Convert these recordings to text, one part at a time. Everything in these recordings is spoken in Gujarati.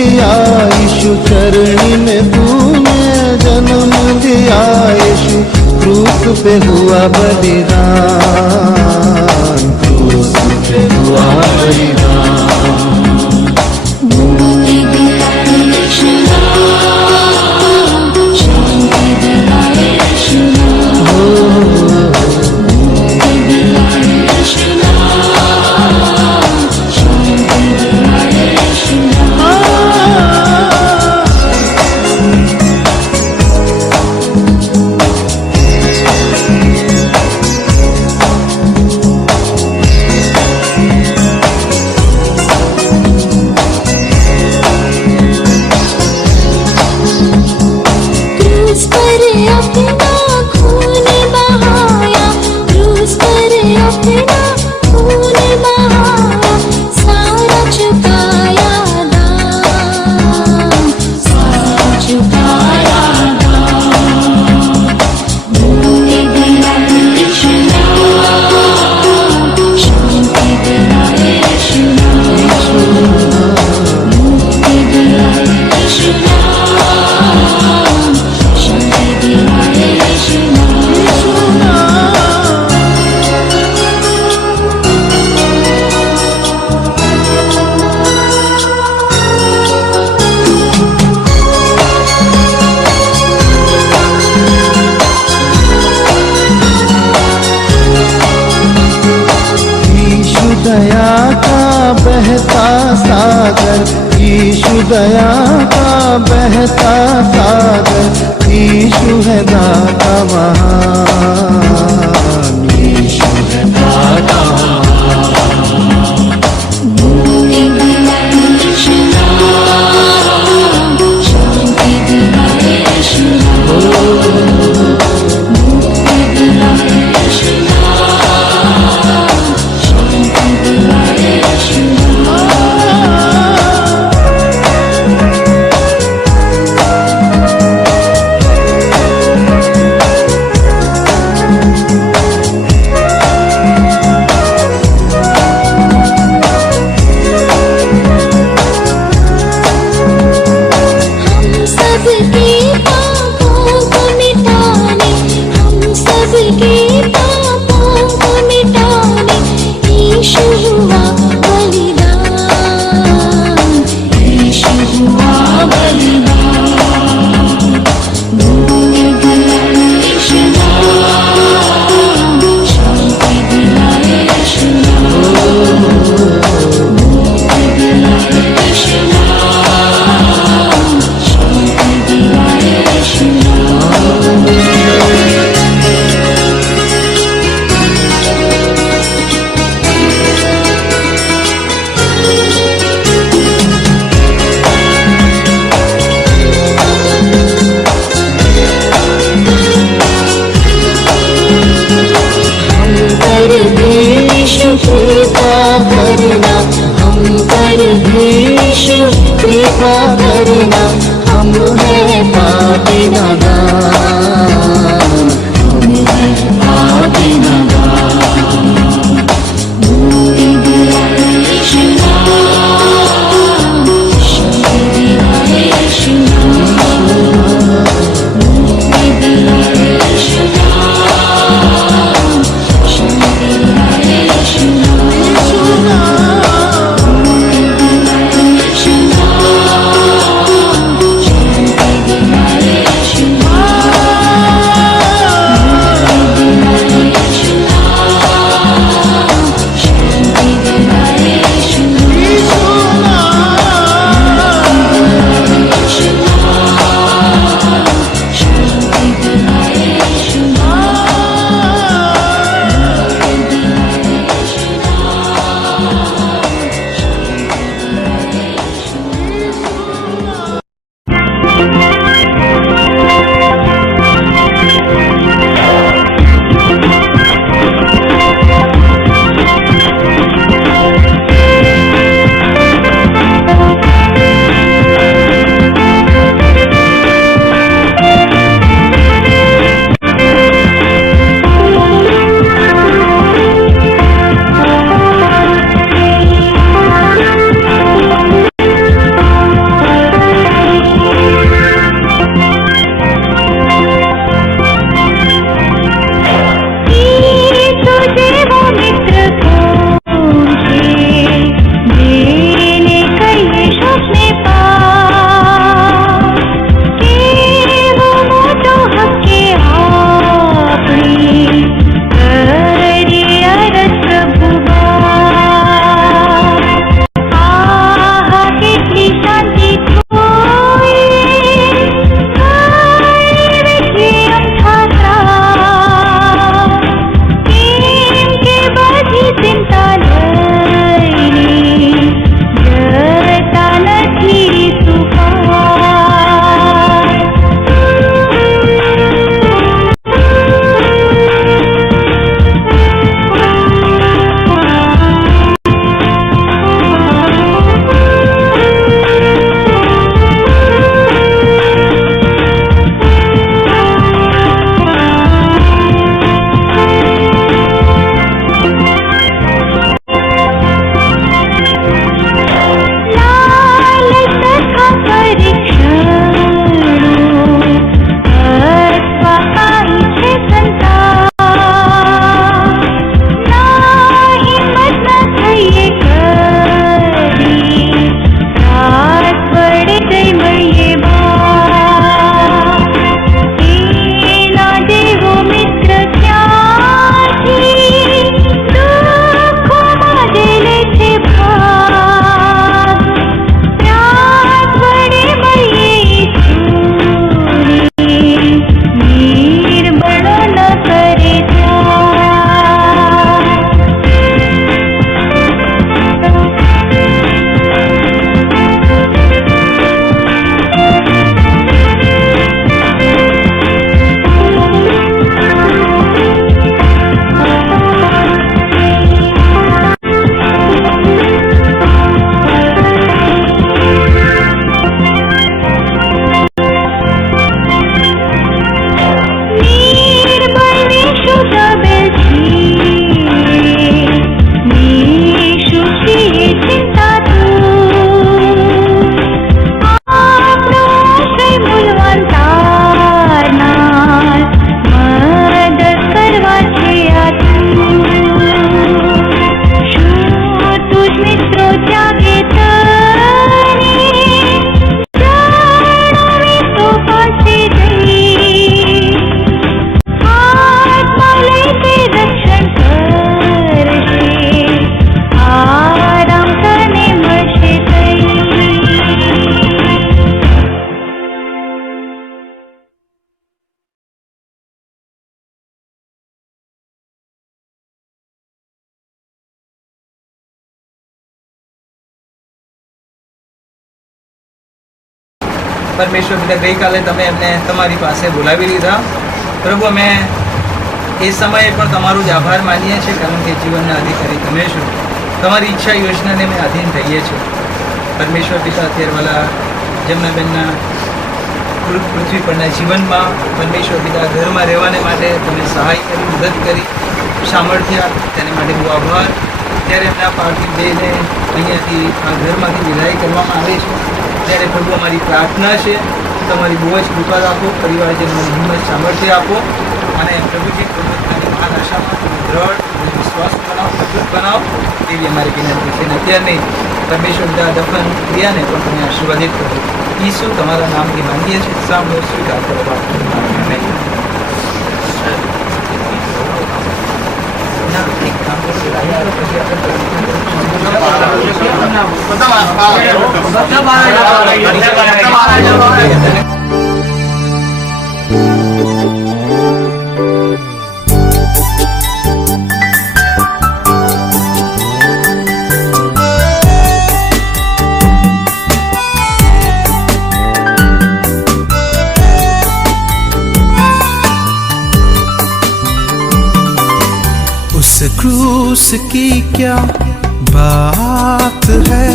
दिया यीशु, चरणी में तूने जन्म दिया यीशु, क्रूस पे हुआ बलिदान, क्रूस पे हुआ बलिदान। दया का बहता सागर, यीशु दया का बहता सागर, यीशु है दाता महान, यीशु है दाता પરમેશ્વર પિતા ગઈકાલે તમે એમને તમારી પાસે બોલાવી લીધા. પ્રભુ, અમે એ સમયે પણ તમારો જ આભાર માનીએ છીએ, કારણ કે જીવનના અધિકારી તમે છો. તમારી ઈચ્છા યોજનાને અમે આધીન થઈએ છીએ. પરમેશ્વર પિતા અત્યારે વાલા જમનાબેનના પૃથ્વી પરના જીવનમાં પરમેશ્વર પિતા ઘરમાં રહેવાને માટે તમે સહાય કરી, મદદ કરી, સામર્થ્ય તેને માટે બહુ આભાર. ત્યારે એમના પાર્થિવ દેહને અહીંયાથી આ ઘરમાંથી વિદાય કરવામાં આવે છે, ત્યારે પ્રભુ અમારી પ્રાર્થના છે, તમારી બહુ જ કૃપા રાખો, પરિવારજનોને હિંમત સામર્થ્ય આપો અને પ્રભુજી પ્રભુતાની મહાન આશામાં તમે દ્રઢ અને વિશ્વાસ બનાવો, મજબૂત બનાવો એવી અમારી વિનંતી છે. અને અત્યારની પરમેશ્વર પિતા દફન ક્રિયાને પણ તમે આશીર્વાદિત કરો. ઈસુ તમારા નામથી માંગીએ છીએ, સાંભળો, સ્વીકાર કરો બાપ. આમેન. ના, એક કામ કરશું, અહીંયા પછી આપણે क्रूस की क्या बात है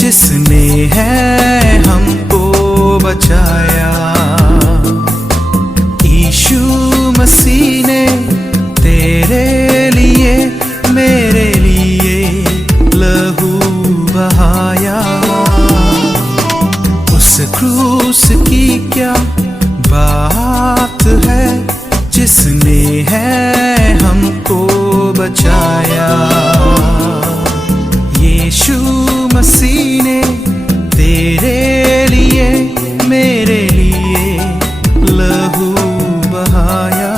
जिसने है हमको बचाया. यीशु मसीह ने तेरे लिए मेरे लिए लहू बहाया. उस क्रूस की क्या बात है जिसने है हमको बचाया. यीशु मसीह ने तेरे लिए मेरे लिए लहू बहाया.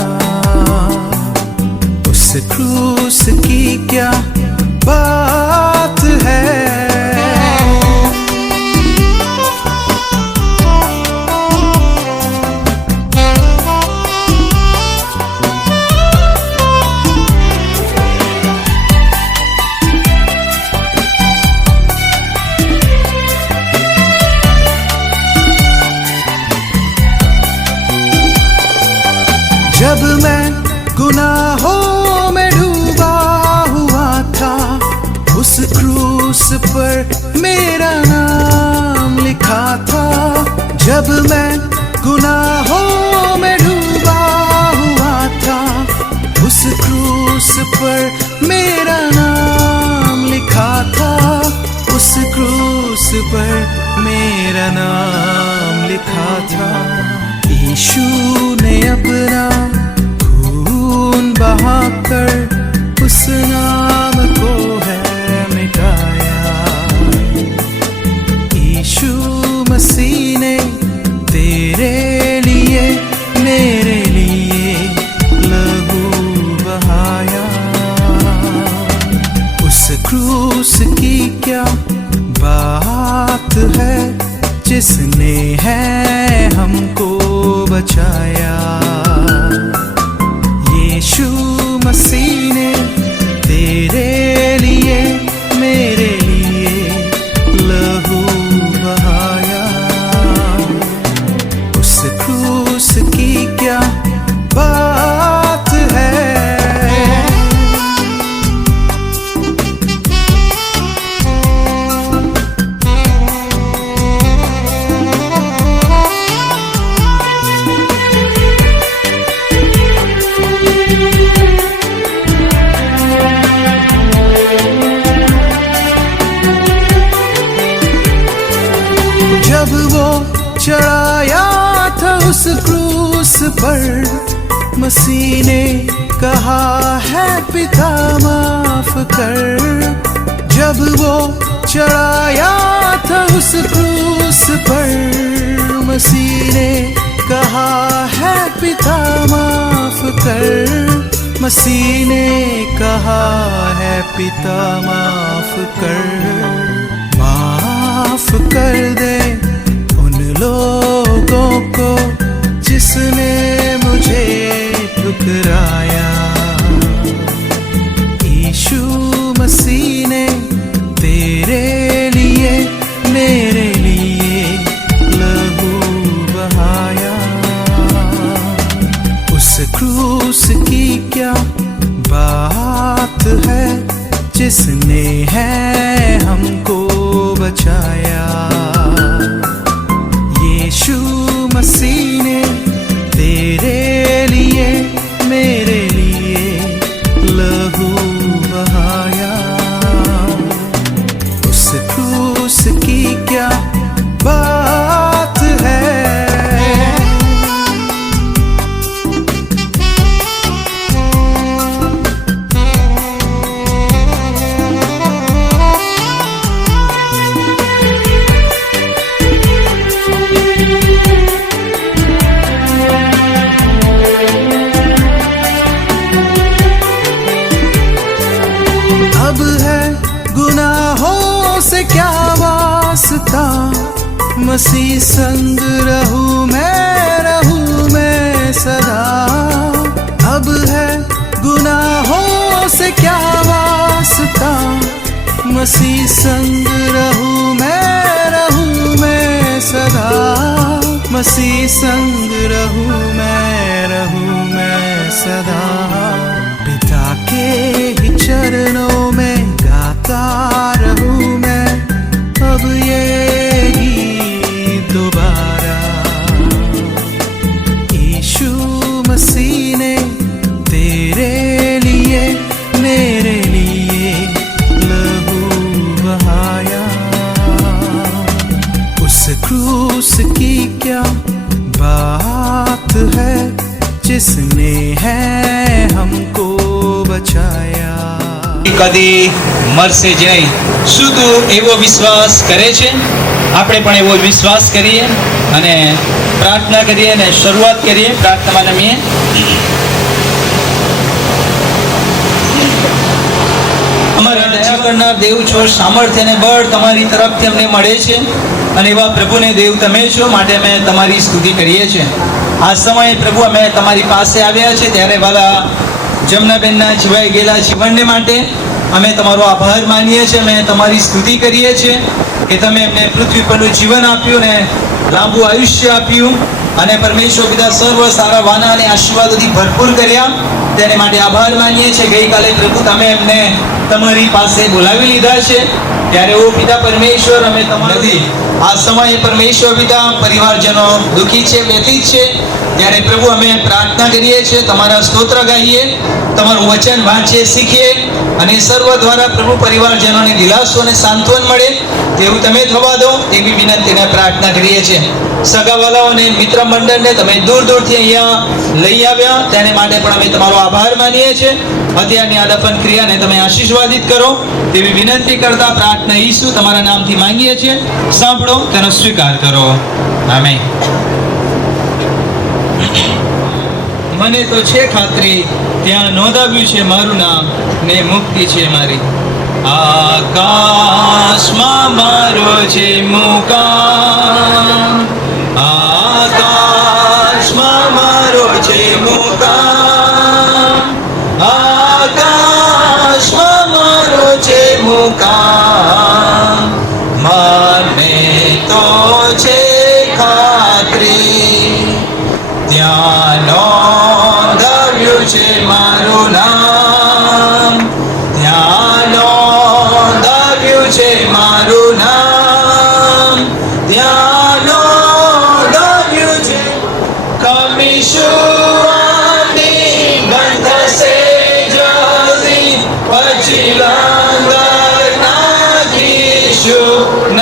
उस क्रूस की क्या बात है. जब मैं गुनाहों में डूबा हुआ था, उस क्रूस पर मेरा नाम लिखा था. जब मैं गुनाहों में डूबा हुआ था, उस क्रूस पर मेरा नाम लिखा था. उस क्रूस पर मेरा नाम लिखा था. यीशु ने अपना खून बहाकर उस नाम को है मिटाया. यीशु मसीह ने तेरे लिए मेरे लिए लहू बहाया. उस क्रूस की क्या बात है जिसने है हमको बचाया. यीशु मसीह ने तेरे लिए मेरे लिए लहू बहाया. उस क्रूस की क्या बात है. जब वो चढ़ाया था उस क्रूस पर, मसीह ने कहा है पिता माफ कर. जब वो चढ़ाया था उस क्रूस पर, मसीह ने कहा है पिता माफ कर. मसीह ने कहा है पिता माफ कर. माफ कर दे उन लोगों को जिसने मुझे ठुकराया. यीशु मसीह ने तेरे लिए मेरे लिए लहू क्रूस की क्या बात है, जिसने है हमको बचाया। यीशु मसीह ने तेरे लिए मेरे लिए लहू बहाया। उस क्रूस की क्या बात है। अब है गुनाहों से क्या वास्ता, मसीह संग रहूं मैं सदा। अब है गुनाहों से क्या वास्ता, मसीह संग रहूं मैं सदा। मसीह संग रहूं मैं सदा। पिता के ही चरणों में गाता रहूं मैं अब ये गीत दोबारा। यीशु मसीह ने तेरे लिए मेरे लिए लहू बहाया। उस क्रूस की क्या बात है, जिसने है हमको बचाया। કદી મરશે જ નહીં. શું તું એવો વિશ્વાસ કરે છે? આપણે પણ એવો વિશ્વાસ કરીએ અને પ્રાર્થના કરીએ અને શરૂઆત કરીએ. પ્રાર્થનામાં નમીએ. અમારા દયા કરનાર દેવ છો, સામર્થ્ય અને બળ તમારી તરફથી અમને મળે છે અને એવા પ્રભુને દેવ તમે છો, માટે અમે તમારી સ્તુતિ કરીએ છીએ. આ સમયે પ્રભુ અમે તમારી પાસે આવ્યા છે ત્યારે વાલા જમનાબેનના જીવાઈ ગયેલા જીવનને માટે અમે તમારો આભાર માનીએ છીએ. અમે તમારી સ્તુતિ કરીએ છીએ કે તમે એમને પૃથ્વી પરનું જીવન આપ્યું ને લાંબુ આયુષ્ય આપ્યું અને પરમેશ્વર પિતા સર્વ સારા વાના અને આશીર્વાદોથી ભરપૂર કર્યા. તેને માટે આભાર માનીએ છીએ. ગઈકાલે પ્રભુ તમે એમને તમારી પાસે બોલાવી લીધા છે ત્યારે ઓ પિતા પરમેશ્વર અમે તમારી આ સમયે પરમેશ્વર પિતા પરિવારજનો દુઃખી છે, વ્યથિત છે ત્યારે પ્રભુ અમે પ્રાર્થના કરીએ છીએ, તમારા સ્તોત્ર ગાઈએ, તમારું વચન વાંચીએ, શીખીએ અને સર્વ દ્વારા પ્રભુ પરિવારજનોને દિલાસો અને સાંત્વન મળે તેવું તમે થવા દો તેવી વિનંતીને પ્રાર્થના કરીએ છીએ. સગાવાલાઓ અને મિત્ર મંડળને તમે દૂર દૂરથી અહીંયા લઈ આવ્યા તેને માટે પણ અમે તમારો આભાર માનીએ છીએ. અત્યારની આ દફન ક્રિયાને તમે આશીર્વાદિત કરો તેવી વિનંતી કરતા પ્રાર્થના ઈસુ તમારા નામથી માંગીએ છીએ. સાંભળો, તેનો સ્વીકાર કરો. આમેન. મને તો છે ખાતરી ત્યાં નોંધાવ્યું છે મારું નામ ને મુક્તિ છે મારી. આકાશમાં મારો છે મુકામ, આકાશમાં મારો છે મુકામ, આકાશમાં મારો છે મુકામ. મને તો છે ખાતરી ત્યાં નોંધાવ્યું છે મારું નામ, ત્યાં નોંધાવ્યું છે મારું નામ, ત્યાં નોંધાવ્યું છે. કમીશુવાની બંધશે જલ્દી પછી લંગર નાખીશું.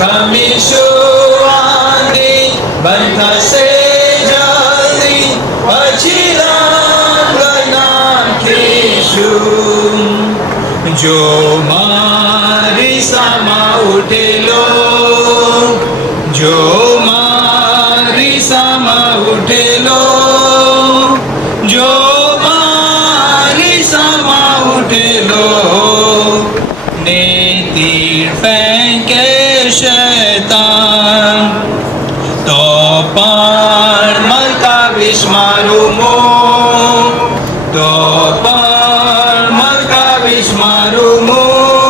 કમીશુવાની બંધશે જલ્દી પછી લંગર નાખીશું. જો મારી સામા ઉઠેલો, જો મારી સામા ઉઠેલો, જો મારી સામા ઉઠેલો ને તીર ફેંકે શૈતાન તો પણ મલકાવીશ મારું મોં, તો પણ મલકાવીશ મારું મોં.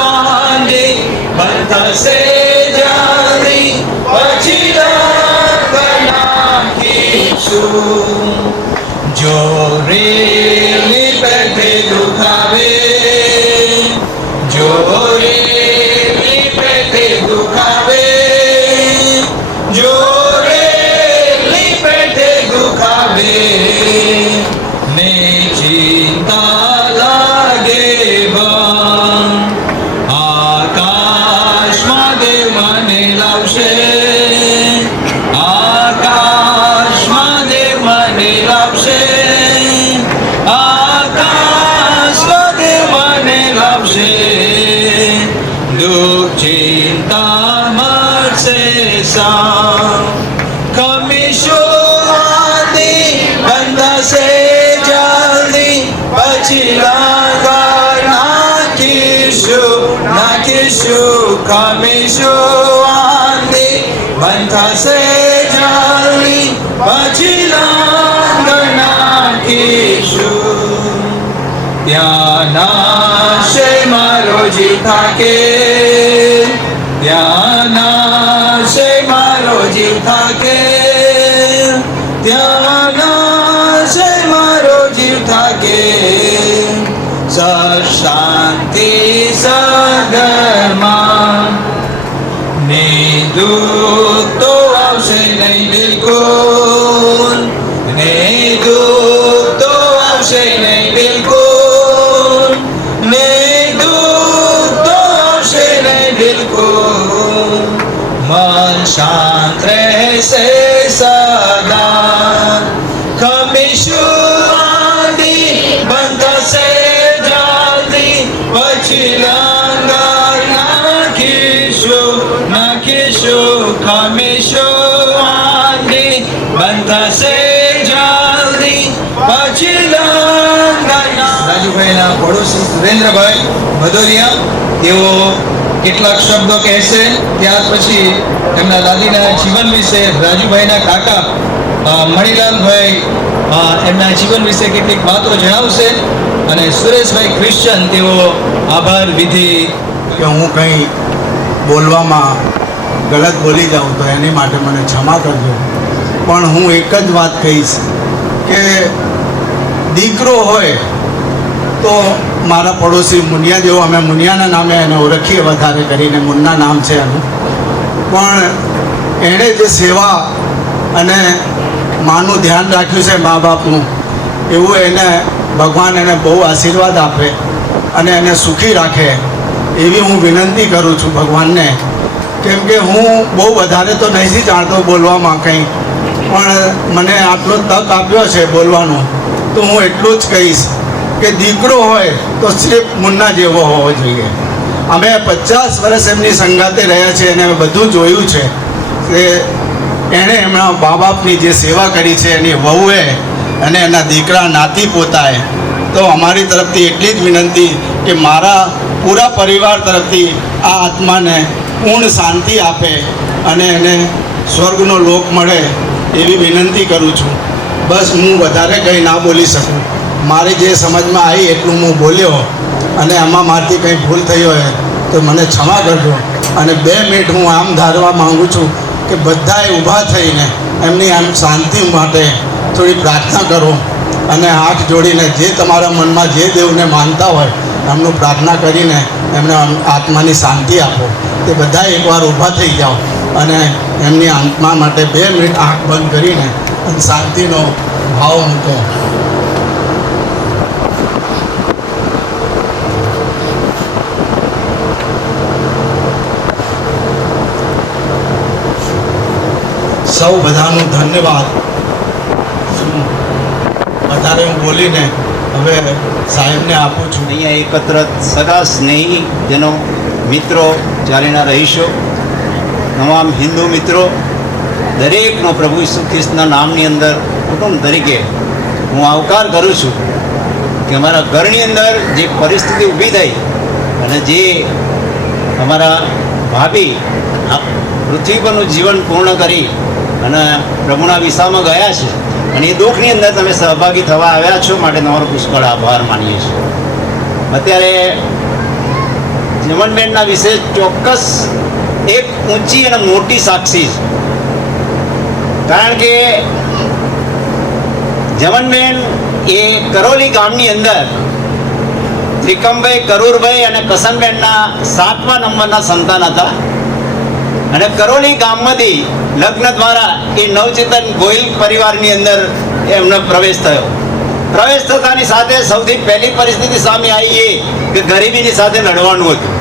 આંધી બંધ થશે જલ્દી, પછી રંગ નાખીશું. જો રેલની પેઠે દુખાવે, જો રેલની પેઠે દુખાવે, જો રેલની પેઠે દુખાવે, ને ચિંતા લાગે બંધ, આકાશમાં દેવ મને લાવશે, આકાશમાં દેવ મને લાવશે, આકાશમાં દેવ મને લાવશે. દુઃખ ચિંતા મળશે સાવ, ખમીશું આંધી બંધ થશે જલ્દી, પછી લંગર નાખીશું, ખમીશું આંધી બંધ થશે જલ્દી, પછી લંગર નાખીશું. ત્યાં નાશે મારો જીવ થાકે, ત્યાં નાશે મારો જીવ થાકે, ત્યાં નાશે મારો જીવ થાકે. શાંતિ સગરમાં ને દુઃખ તો આવશે નહીં બિલકુલ, ને દુઃખ તો આવશે નહીં બિલકુલ, ને દુઃખ તો આવશે નહીં બિલકુલ. મન શાંત રહેશે સદા, ખમીશું આંધી બંધ થશે જલ્દી, પછી લંગર નાખીશું, ખમીશું આંધી બંધ થશે જલ્દી, પછી લંગર. રાજુભાઈના પડોશી સુરેન્દ્રભાઈ ભદોરિયા તેઓ કેટલાક શબ્દો કહેશે, ત્યાર પછી એમના દાદીના જીવન વિશે રાજુભાઈના કાકા મણિલાલભાઈ એમના જીવન વિશે કેટલીક વાતો જણાવશે, અને સુરેશભાઈ ક્રિશ્ચન તેઓ આભાર વિધિ. કે હું કંઈ બોલવામાં ગલત બોલી જાઉં તો એની માટે મને ક્ષમા કરજો, પણ હું એક જ વાત કહીશ કે દીકરો હોય તો મારા પડોશી મુનિયા જેવો, અમે મુનિયાના નામે એને ઓળખીએ વધારે કરીને, મુન્ના નામ છે એનું, પણ એણે જે સેવા અને માનું ધ્યાન રાખ્યું છે મા બાપનું, એવું એને ભગવાન એને બહુ આશીર્વાદ આપે અને એને સુખી રાખે એવી હું વિનંતી કરું છું ભગવાનને. કેમ કે હું બહુ વધારે તો નથી જાણતો બોલવામાં કંઈ, પણ મને આટલો તક આપ્યો છે બોલવાનો, તો હું એટલું જ કહીશ કે દીકરો હોય તો સિર્ફ મુન્ના જેવો હોવો જોઈએ. અમે 50 વર્ષ એમની સંગાતે રહ્યા છીએ અને બધું જોયું છે કે એણે એમના મા બાપની જે સેવા કરી છે એની વહુએ અને એના દીકરા નાતી પોતાએ. તો અમારી તરફથી એટલી જ વિનંતી કે મારા પૂરા પરિવાર તરફથી આ આત્માને પૂર્ણ શાંતિ આપે અને એને સ્વર્ગનો લોક મળે એવી વિનંતી કરું છું. બસ હું વધારે કંઈ ના બોલી શકું, મારી જે સમજમાં આવી એટલું હું બોલ્યો, અને આમાં મારાથી કંઈ ભૂલ થઈ હોય તો મને ક્ષમા કરજો. અને 2 મિનિટ હું આમ ધારવા માગું છું કે બધાએ ઊભા થઈને એમની આમ શાંતિ માટે થોડી પ્રાર્થના કરો, અને હાથ જોડીને જે તમારા મનમાં જે દેવને માનતા હોય એમનું પ્રાર્થના કરીને એમને આત્માની શાંતિ આપો. તે બધા એકવાર ઊભા થઈ જાઓ અને એમની આત્મા માટે 2 મિનિટ આંખ બંધ કરીને શાંતિનો ભાવ મૂકો. સૌ બધાનું ધન્યવાદ. વધારે હું બોલીને હવે સાહેબને આપું છું. અહીંયા એકત્ર સગા સ્નેહીજનો, મિત્રો, ચારેના રહીશો, તમામ હિન્દુ મિત્રો, દરેકનો પ્રભુ ઈસુ ખ્રિસ્તના નામની અંદર કુટુંબ તરીકે હું આવકાર કરું છું કે અમારા ઘરની અંદર જે પરિસ્થિતિ ઊભી થઈ અને જે અમારા ભાભી પૃથ્વી પરનું જીવન પૂર્ણ કરી અને પ્રભુના વિસામાં ગયા છે, અને એ દુઃખની અંદર તમે સહભાગી થવા આવ્યા છો માટે તમારો પુષ્કળ આભાર માનીએ છીએ. અત્યારે જમનબેનના વિશે ચોક્કસ એક ઊંચી અને મોટી સાક્ષી છે. કારણ કે જમનબેન એ કરોલી ગામની અંદર ત્રિકમભાઈ, કરૂરભાઈ અને કસનબેનના 7મા નંબરના સંતાન હતા. અને કરોલી ગામમાંથી લગ્ન દ્વારા એ નવચેતન ગોહિલ પરિવારની અંદર એમનો પ્રવેશ થયો. પ્રવેશ થતાની સાથે સૌથી પહેલી પરિસ્થિતિ સામે આવી એ કે ગરીબીની સાથે લડવાનું હતું.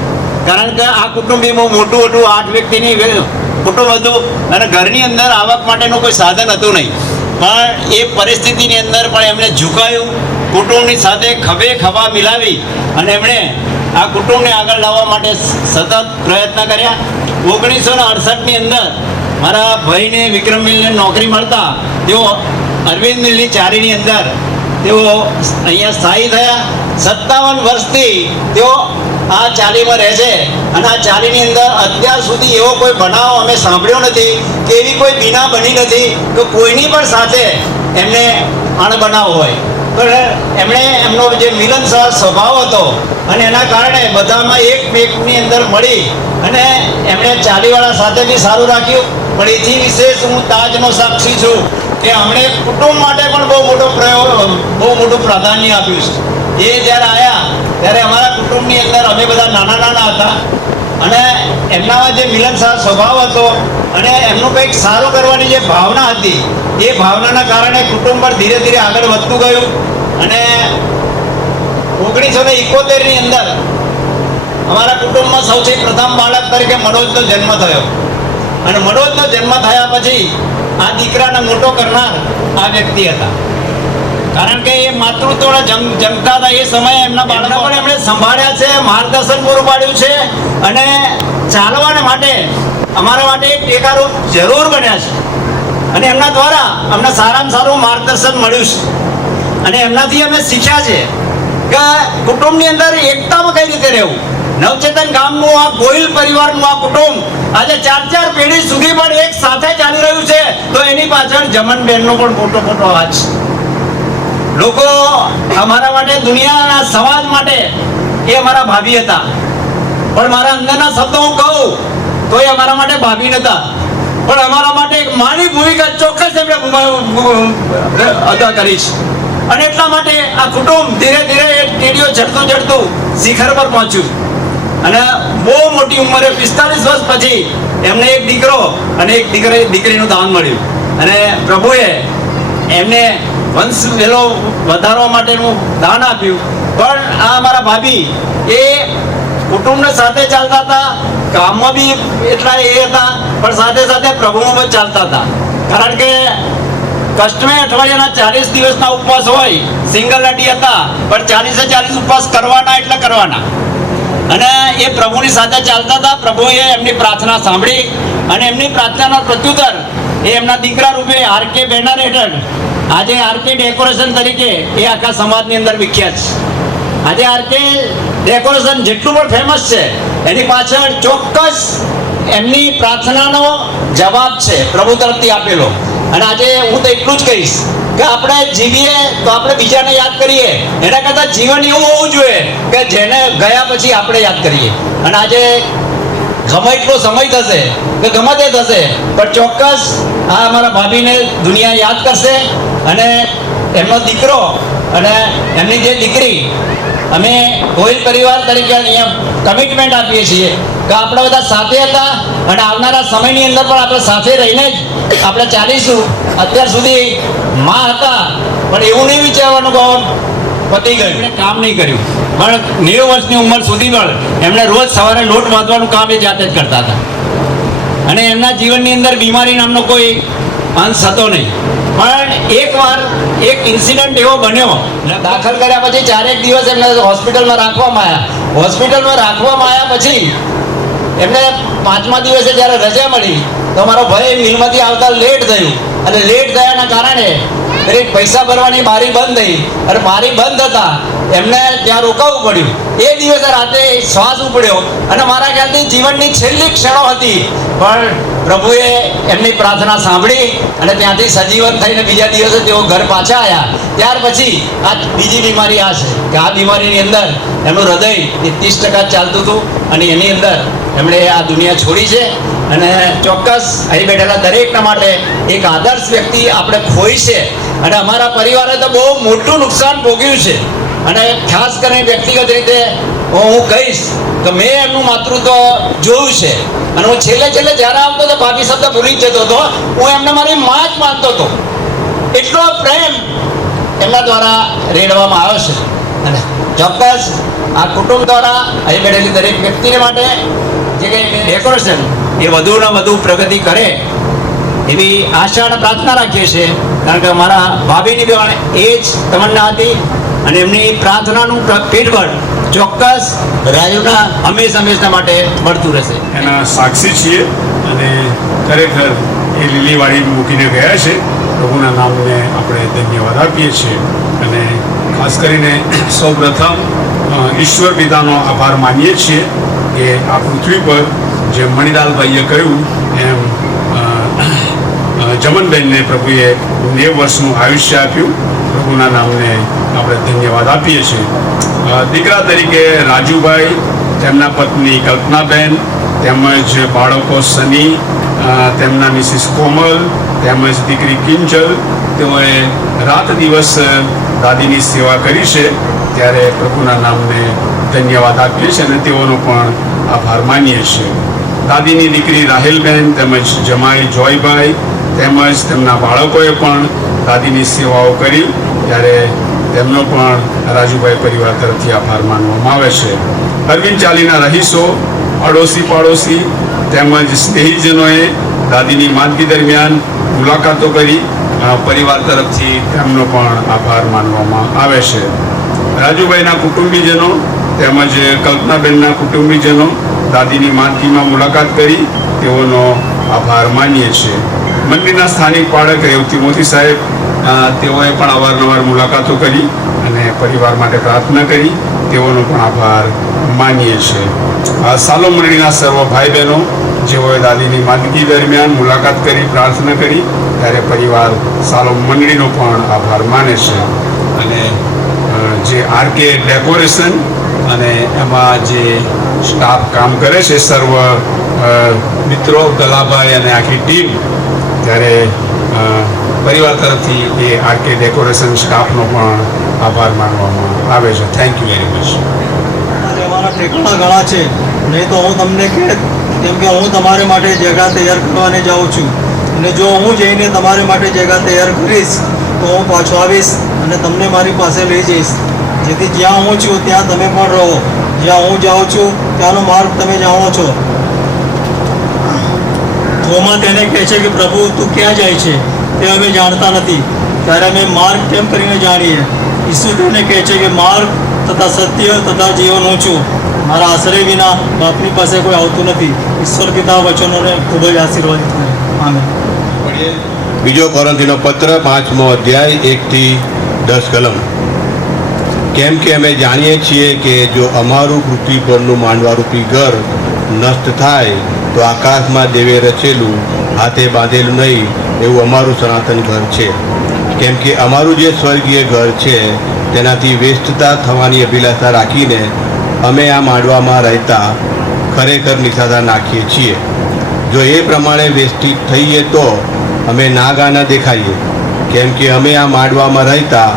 કારણ કે આ કુટુંબ બહુ મોટું હતું, 8 વ્યક્તિની કુટુંબ હતું અને ઘરની અંદર આવક માટેનું કોઈ સાધન હતું નહીં. પણ એ પરિસ્થિતિની અંદર પણ એમણે ઝુકાયું, કુટુંબની સાથે ખભે ખભા મિલાવી અને એમણે આ કુટુંબને આગળ લાવવા માટે સતત પ્રયત્ન કર્યા. 1968ની અંદર મારા ભાઈને વિક્રમ મિલને નોકરી મળતા તેઓ અરવિંદ મિલની ચારીની અંદર તેઓ અહીંયા સ્થાયી થયા. 57 વર્ષથી તેઓ આ ચાલીમાં રહે છે અને આ ચાલીની અંદર અત્યાર સુધી એવો કોઈ બનાવ અમે સાંભળ્યો નથી કે એવી કોઈ બીના બની નથી કે કોઈની પણ સાથે એમને અણબનાવ હોય. પણ એમણે એમનો જે મિલનસાર સ્વભાવ હતો અને એના કારણે બધામાં એક પેકની અંદર મળી અને એમણે ચાલીવાળા સાથે બી સારું રાખ્યું. પણ એથી વિશેષ હું તાજનો સાક્ષી છું કે અમને કુટુંબ માટે પણ બહુ મોટું પ્રાધાન્ય આપ્યું છે. એ જ્યારે આવ્યા ત્યારે અમારા કુટુંબની અંદર અમે બધા નાના હતા અને એમનામાં જે મિલનસાર સ્વભાવ હતો અને એમનું કંઈક સારું કરવાની જે ભાવના હતી એ ભાવનાના કારણે કુટુંબ પર ધીરે ધીરે આગળ વધતું ગયું. અને 1971ની અંદર અમારા કુટુંબમાં સૌથી પ્રથમ બાળક તરીકે મનોજનો જન્મ થયો. અને મનોજનો જન્મ થયા પછી આ દીકરાને મોટો કરનાર આ વ્યક્તિ હતા. કારણ કે એ માતૃત્વને જમતા હતા એ સમયે એમના બાળકો પણ એમણે સંભાળ્યા છે, માર્ગદર્શન પૂરું પાડ્યું છે અને ચાલવાને માટે અમારા માટે એક ટેકારૂપ જરૂર બન્યા છે. અને એમના દ્વારા અમને સારામાં સારું માર્ગદર્શન મળ્યું છે. અને એમનાથી અમે શીખ્યા છે કે કુટુંબની અંદર એકતામાં કઈ રીતે રહેવું. નવચેતન ગામનું આ ગોહિલ પરિવારનું આ કુટુંબ આજે 4 પેઢી સુધી પણ એક સાથે ચાલી રહ્યું છે તો એની પાછળ જમનબેનનો પણ મોટો હાથ છે. લોકો અમારા માટે, દુનિયાના સમાજ માટે એ અમારા ભાભી હતા. પણ મારા અંદરના શબ્દો હું કહું તો એ અમારા માટે ભાભી નતા, પણ અમારા માટે એક માની ભૂમિકા ચોક્કસ એમણે અદા કરી છે. અને એટલા માટે આ કુટુંબ ધીરે ધીરે ટેડીઓ ચડતું શિખર પર પહોંચ્યું. અને બહુ મોટી ઉંમરે 45 વર્ષ પછી એમને એક દીકરો અને એક દીકરીનું દાન મળ્યું. અને પ્રભુએ એમને વંશ વેલો વધારવા માટેનું દાન આપ્યું. પણ આ અમારા ભાભી એ કુટુંબને સાથે ચાલતા હતા, કામમાં બી એટલા એ હતા, પણ સાથે સાથે પ્રભુમાં પણ ચાલતા હતા. કારણ કે કષ્ટમે અઠવાડિયાના 40 દિવસના ઉપવાસ હોય, સિંગલ લડી હતા, પણ 40 ઉપવાસ કરવાના એટલે કરવાના. અને એ પ્રભુની સાથે ચાલતા હતા. પ્રભુએ એમની પ્રાર્થના સાંભળી અને એમની પ્રાર્થનાનો પ્રત્યુત્તર એ એમના દીકરા રૂપે આરકે બેનર હેઠળ આજે આરકે ડેકોરેશન તરીકે એ આખા સમાજની અંદર વિખ્યાત છે. આજે આરકે ડેકોરેશન જેટલું પણ ફેમસ છે એની પાછળ ચોક્કસ એમની પ્રાર્થનાનો જવાબ છે પ્રભુ તરફથી આપેલો. અને આજે હું તો એટલું જ કહીશ કે આપણે જીવીએ તો આપણે બીજાને યાદ કરીએ, એના કરતાં જીવન એવું હોવું જોઈએ કે જેને ગયા પછી આપણે યાદ કરીએ. અને આજે ગમે એટલો સમય થશે કે ગમે તે થશે પણ ચોક્કસ આ અમારા ભાભીને દુનિયા યાદ કરશે. અને એમનો દીકરો અને એમની જે દીકરી, અમે ગોહિલ પરિવાર તરીકે અહીંયા કમિટમેન્ટ આપીએ છીએ કે આપણે બધા સાથે હતા અને આવનારા સમયની અંદર પણ આપણે સાથે રહીને જ આપણે ચાલીશું. અત્યાર સુધી માં હતા પણ એવું નહીં વિચારવાનું કે પતી ગયું, એમણે કામ નહીં કર્યું, પણ 90 વર્ષની ઉંમર સુધી પણ એમણે રોજ સવારે લોટ બાંધવાનું કામ એ જાતે જ કરતા હતા. અને એમના જીવનની અંદર બીમારી નામનો કોઈ અંશ હતો નહીં. પણ એકવાર એક ઇન્સિડન્ટ એવો બન્યો, દાખલ કર્યા પછી 4 દિવસ એમને હોસ્પિટલમાં રાખવામાં આવ્યા. પછી એમને 5મા દિવસે જ્યારે રજા મળી તો મારો ભાઈ મિલમાંથી આવતા લેટ થયું અને લેટ થયાના કારણે પૈસા ભરવાની બારી બંધ થઈ અને બારી બંધ થતા એમને ત્યાં રોકાવું પડ્યું. એ દિવસે રાતે શ્વાસ ઉપડ્યો અને મારા ખ્યાલથી જીવનની છેલ્લી ક્ષણો હતી, પણ પ્રભુએ એમની પ્રાર્થના સાંભળી અને ત્યાંથી સજીવન થઈને બીજા દિવસે તેઓ ઘર પાછા આવ્યા. ત્યાર પછી આ બીજી બીમારી આ છે કે આ બીમારીની અંદર એમનું હૃદય 30% ચાલતું હતું અને એની અંદર એમણે આ દુનિયા છોડી છે. અને ચોક્કસ અહીં બેઠેલા દરેકના માટે એક આદર્શ વ્યક્તિ આપણે ખોઈ છે અને અમારા પરિવારે તો બહુ મોટું નુકસાન ભોગ્યું છે. અને ખાસ કરીને વ્યક્તિગત રીતે હું કહીશ કે મેં એમનું માતૃત્વ જોયું છે અને હું છેલ્લે જ્યારે આવતો તો ભાભી શબ્દ ભૂલી જ જતો હતો. હું એમને મારી માં જ માનતો હતો. એટલો પ્રેમ એમના દ્વારા રેડવામાં આવ્યો છે. અને ચોક્કસ આ કુટુંબ દ્વારા અહીં બેઠેલી દરેક વ્યક્તિને માટે જે કંઈ ડેકોરેશન એ વધુને વધુ પ્રગતિ કરે એવી આશા અને પ્રાર્થના રાખીએ છીએ. કારણ કે અમારા ભાભીની પણ એ જ તમન્ના હતી અને એમની પ્રાર્થનાનું પીઠબળ ચોક્કસ રાજુના હંમેશા માટે મળતું રહેશે. એના સાક્ષી છીએ અને ખરેખર એ લીલીવાળી મૂકીને ગયા છે. પ્રભુના નામને આપણે ધન્યવાદ આપીએ છીએ અને ખાસ કરીને સૌપ્રથમ ઈશ્વર પિતાનો આભાર માનીએ છીએ કે આ પૃથ્વી પર જે મણિલાલભાઈએ કહ્યું એમ જમનબેનને પ્રભુએ 90 વર્ષનું આયુષ્ય આપ્યું. પ્રભુના નામને આપણે ધન્યવાદ આપીએ છીએ. દીકરા તરીકે રાજુભાઈ, તેમના પત્ની કલ્પનાબેન, તેમજ બાળકો સની, તેમના મિસિસ કોમલ, તેમજ દીકરી કિંજલ, તેઓએ રાત દિવસ દાદીની સેવા કરી છે. ત્યારે પ્રભુના નામને ધન્યવાદ આપીએ છીએ અને તેઓનો પણ આભાર માનીએ છીએ. દાદીની દીકરી રાહેલબેન તેમજ જમાઈ જોયભાઈ તેમજ તેમના બાળકોએ પણ દાદીની સેવાઓ કરી, ત્યારે તેમનો પણ રાજુભાઈ પરિવાર તરફથી આભાર માનવામાં આવે છે. અરવિંદ ચાલીના રહીશો, અડોશી પાડોશી તેમજ સ્નેહીજનોએ દાદીની માંદગી દરમિયાન મુલાકાતો કરી, પરિવાર તરફથી તેમનો પણ આભાર માનવામાં આવે છે. રાજુભાઈના કુટુંબીજનો તેમજ કલ્પનાબેનના કુટુંબીજનો દાદીની માંદગીમાં મુલાકાત કરી તેઓનો આભાર માનીએ છીએ. મંદિરના સ્થાનિક પાળક રેવતી મોતી સાહેબ, તેઓએ પણ અવારનવાર મુલાકાતો કરી અને પરિવાર માટે પ્રાર્થના કરી, તેઓનો પણ આભાર માનીએ છીએ. સાલો મંડળીના સર્વ ભાઈ બહેનો જેઓએ દાદીની માંદગી દરમિયાન મુલાકાત કરી, પ્રાર્થના કરી, ત્યારે પરિવાર સાલો મંડળીનો પણ આભાર માને છે. અને જે આરકે ડેકોરેશન અને એમાં જે સ્ટાફ કામ કરે છે, સર્વ મિત્રો, ગલાભાઈ અને આખી ટીમ, ત્યારે પરિવાર તરફથી એ આરકે ડેકોરેશન સ્ટાફનો પણ આભાર માનવામાં આવે છે. Thank you very much. અમારા ઠેકાણા ઘણા છે, નહીં તો હું તમને કેમ કે હું તમારે માટે જગ્યા તૈયાર કરવાને જાઉં છું અને જો હું જઈને તમારે માટે જગ્યા તૈયાર કરીશ તો હું પાછો આવીશ અને તમને મારી પાસે લઈ જઈશ, જેથી જ્યાં હું છું ત્યાં તમે પણ રહો. જ્યાં હું જાઉં છું ત્યાંનો માર્ગ તમે જાણો છો. થોમા તેને કહે છે કે પ્રભુ તું ક્યાં જાય છે તે અમે જાણતા નથી, ત્યારે અમે માર્ગ કેમ કરીને જાણીએ. ઈસુ તેને કહે છે કે માર્ગ તથા સત્ય તથા જીવન હું છું. મારા આશ્રય વિના બાપની પાસે કોઈ આવતું નથી. ઈશ્વર પિતા વચનોને ખૂબ જ આશીર્વાદિત કરે. આમેન. બીજો કોરિન્થીનો પત્ર 5મો અધ્યાય 1 થી 10 કલમ. કેમ કે અમે જાણીએ છીએ કે જો અમારું પૃથ્વી પરનું માંડવારૂપી ઘર નષ્ટ થાય તો આકાશમાં દેવે રચેલું, હાથે બાંધેલું નહીં એવું અમારું સનાતન ઘર છે. કેમ કે અમારું જે સ્વર્ગીય ઘર છે તેનાથી વેસ્ટતા થવાની અભિલાષા રાખીને અમે આ માંડવામાં રહેતા ખરેખર નિશાદા નાખીએ છીએ. જો એ પ્રમાણે વેસ્ટિત થઈએ તો અમે નાગા ન દેખાઈએ, કેમ કે અમે આ માંડવામાં રહેતા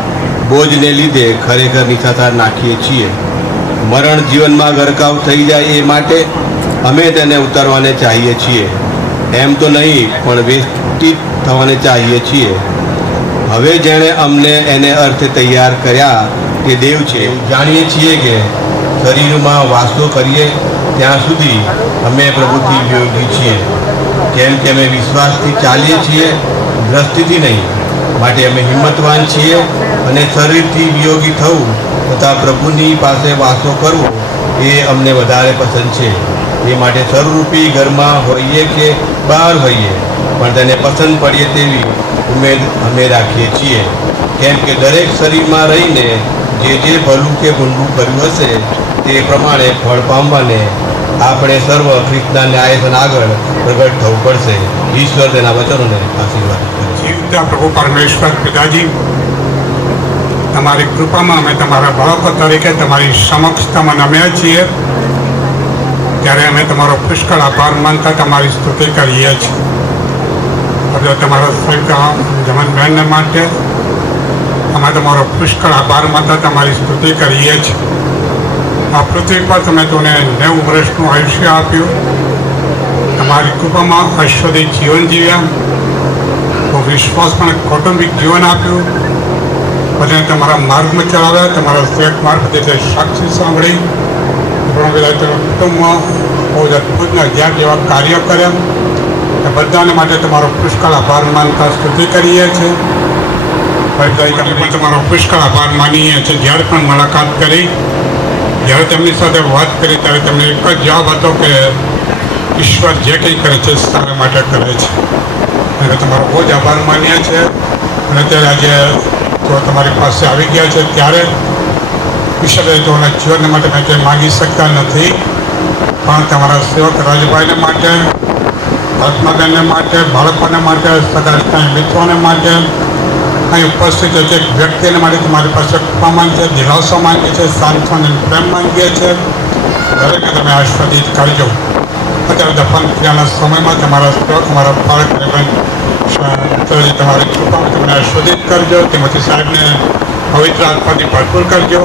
બોજને લીધે ખરેખર નિશાદા નાખીએ છીએ. મરણ જીવનમાં ગરકાવ થઈ જાય એ માટે અમે તેને ઉતારવાને ચાહીએ છીએ, એમ તો નહીં પણ વેસ્ટિત થવાને ચાહીએ છીએ. હવે જેણે અમને એને અર્થે તૈયાર કર્યા તે દેવ છે. જાણીએ છીએ કે શરીરમાં વાસો કરીએ ત્યાં સુધી અમે પ્રભુથી વિયોગી છીએ, કેમ કે અમે વિશ્વાસથી ચાલીએ છીએ, દ્રષ્ટિથી નહીં. માટે અમે હિંમતવાન છીએ અને શરીરથી વિયોગી થવું તથા પ્રભુની પાસે વાસો કરવો એ અમને વધારે પસંદ છે. એ માટે સર્વરૂપી ઘરમાં હોઈએ કે બહાર હોઈએ પણ તેને પસંદ પડીએ તેવી ઉમેદ અમે રાખીએ છીએ. કેમ કે દરેક શરીરમાં રહીને જે ભલું કે ભૂંડું કર્યું હશે તે પ્રમાણે ફળ પામવાને આપણે સર્વ ખ્રિસ્તના ન્યાયસન આગળ પ્રગટ થવું પડશે. ઈશ્વર તેના વચનોને આશીર્વાદ કરે. જીવતા પ્રભુ પરમેશ્વર પિતાજી, તમારી કૃપામાં અમે તમારા બાળકો તરીકે તમારી સમક્ષ તમે નમ્યા છીએ, ત્યારે અમે તમારો પુષ્કળ આભાર માનતા તમારી સ્તુતિ કરીએ છીએ. તમારા સહિતા જમનબહેનને માટે અમે તમારો પુષ્કળ આભાર માનતા તમારી સ્તુતિ કરીએ છીએ. આ પૃથ્વી પર તમે તોને 90 વર્ષનું આયુષ્ય આપ્યું, તમારી કૃપામાં ઐશ્વર્ય જીવન જીવ્યા, વિશ્વાસ પણ કૌટુંબિક જીવન આપ્યું, બધાને તમારા માર્ગમાં ચલાવ્યા, તમારા સેવક મારફતે સાક્ષી સાંભળી, કુટુંબમાં બહુ અદભુતના જ્યાં જેવા કાર્યો કર્યા, એ બધાને માટે તમારો પુષ્કળ આભાર માનતા સ્તુતિ કરીએ છીએ. પણ તમારો પુષ્કળ આભાર માનીએ છીએ. જ્યારે પણ મુલાકાત કરી, જ્યારે તેમની સાથે વાત કરી, ત્યારે તેમને એક જ જવાબ હતો કે ઈશ્વર જે કંઈ કરે છે સારા માટે કરે છે. અને તમારો બહુ જ આભાર માનીએ છીએ. અને અત્યારે આજે જો તમારી પાસે આવી ગયા છે, ત્યારે ઈશ્વરે તોના જીવન માટે મેં કંઈ માગી શકતા નથી, પણ તમારા સેવક રાજભાઈને માટે, આત્માબેનને માટે, બાળકોને માટે, સગા મિત્રોને માટે, અહીં ઉપસ્થિત એક વ્યક્તિને માટે તમારી પાસે કૃપા માંગીએ, દિલાસો માંગે છે, સાંત્વન અને પ્રેમ માંગીએ છીએ. દરેકને તમે આશીર્વાદિત કરજો. અત્યારે દફન ક્રિયાના સમયમાં તમારા બાળક તમારી કૃપામાં તમને આશીર્વાદિત કરજો. તેમાંથી સાહેબને પવિત્ર આત્માથી ભરપૂર કરજો.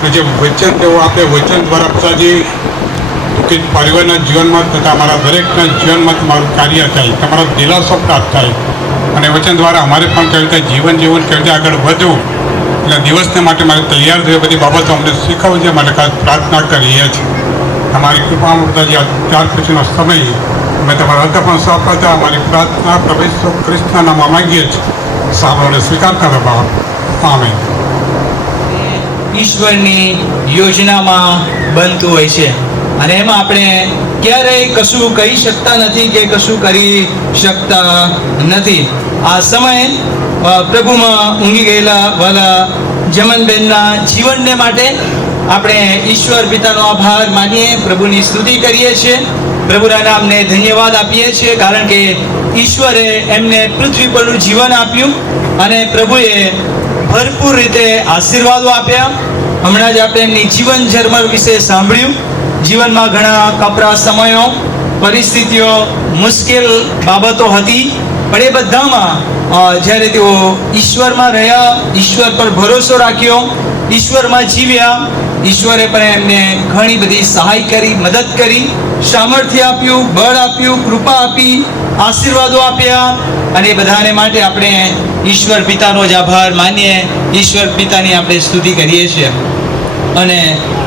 અને જે વચન તેઓ આપે, વચન દ્વારા પિતાજી દુઃખિત પરિવારના જીવનમાં તથા અમારા દરેકના જીવનમાં તમારું કાર્ય થાય, તમારો દિલાસો પ્રાપ્ત થાય. અને વચન દ્વારા અમારે પણ કેવી રીતે જીવન કેવી રીતે આગળ વધવું, એટલે દિવસને માટે મારે તૈયાર થઈ બધી બાબતો અમને શીખવજે માટે ખાસ પ્રાર્થના કરીએ છીએ. તમારી કૃપામાં બધાજી આ ત્યાર પછીનો સમય અમે તમારા હાથે પણ સોંપતા અમારી પ્રાર્થના પ્રભુ ઈસુ ખ્રિસ્તના નામમાં માંગીએ છીએ. સાંભળોને સ્વીકાર કરો બાપ. આમેન. ઈશ્વરની યોજનામાં બનતું હોય છે, અને એમાં આપણે ક્યારેય કશું કહી શકતા નથી કે કશું કરી શકતા નથી. આ સમયે પ્રભુમાં ઊંઘી ગયેલા વાલા જમનબેનના જીવનને માટે આપણે ઈશ્વર પિતાનો આભાર માનીએ, પ્રભુની સ્તુતિ કરીએ છીએ, પ્રભુના નામને ધન્યવાદ આપીએ છીએ, કારણ કે ઈશ્વરે એમને પૃથ્વી પરનું જીવન આપ્યું અને પ્રભુએ ભરપૂર રીતે આશીર્વાદો આપ્યા. હમણાં જ આપણે એમની જીવન ઝરમર વિશે સાંભળ્યું. જીવનમાં ઘણા કપરા સમયો, પરિસ્થિતિઓ, મુશ્કેલ બાબતો હતી, પણ એ બધામાં જ્યારે તેઓ ઈશ્વરમાં રહ્યા, ઈશ્વર પર ભરોસો રાખ્યો, ઈશ્વરમાં જીવ્યા, ઈશ્વરે પણ એમને ઘણી બધી સહાય કરી, મદદ કરી, સામર્થ્ય આપ્યું, બળ આપ્યું, કૃપા આપી, આશીર્વાદો આપ્યા. અને એ બધાને માટે આપણે ઈશ્વર પિતાનો જ આભાર માનીએ, ઈશ્વર પિતાની આપણે સ્તુતિ કરીએ છીએ. અને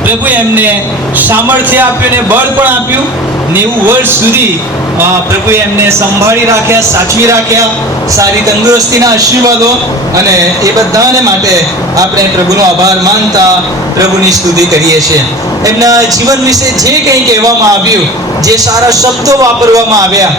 પ્રભુએ એમને સામર્થ્ય આપ્યું ને બળ પણ આપ્યું. 90 વર્ષ સુધી પ્રભુએ એમને સંભાળી રાખ્યા, સાચવી રાખ્યા, સારી તંદુરસ્તીના આશીર્વાદો. અને એ બધાને માટે આપણે પ્રભુનો આભાર માનતા પ્રભુની સ્તુતિ કરીએ છીએ. એમના જીવન વિશે જે કંઈ કહેવામાં આવ્યું, જે સારા શબ્દો વાપરવામાં આવ્યા,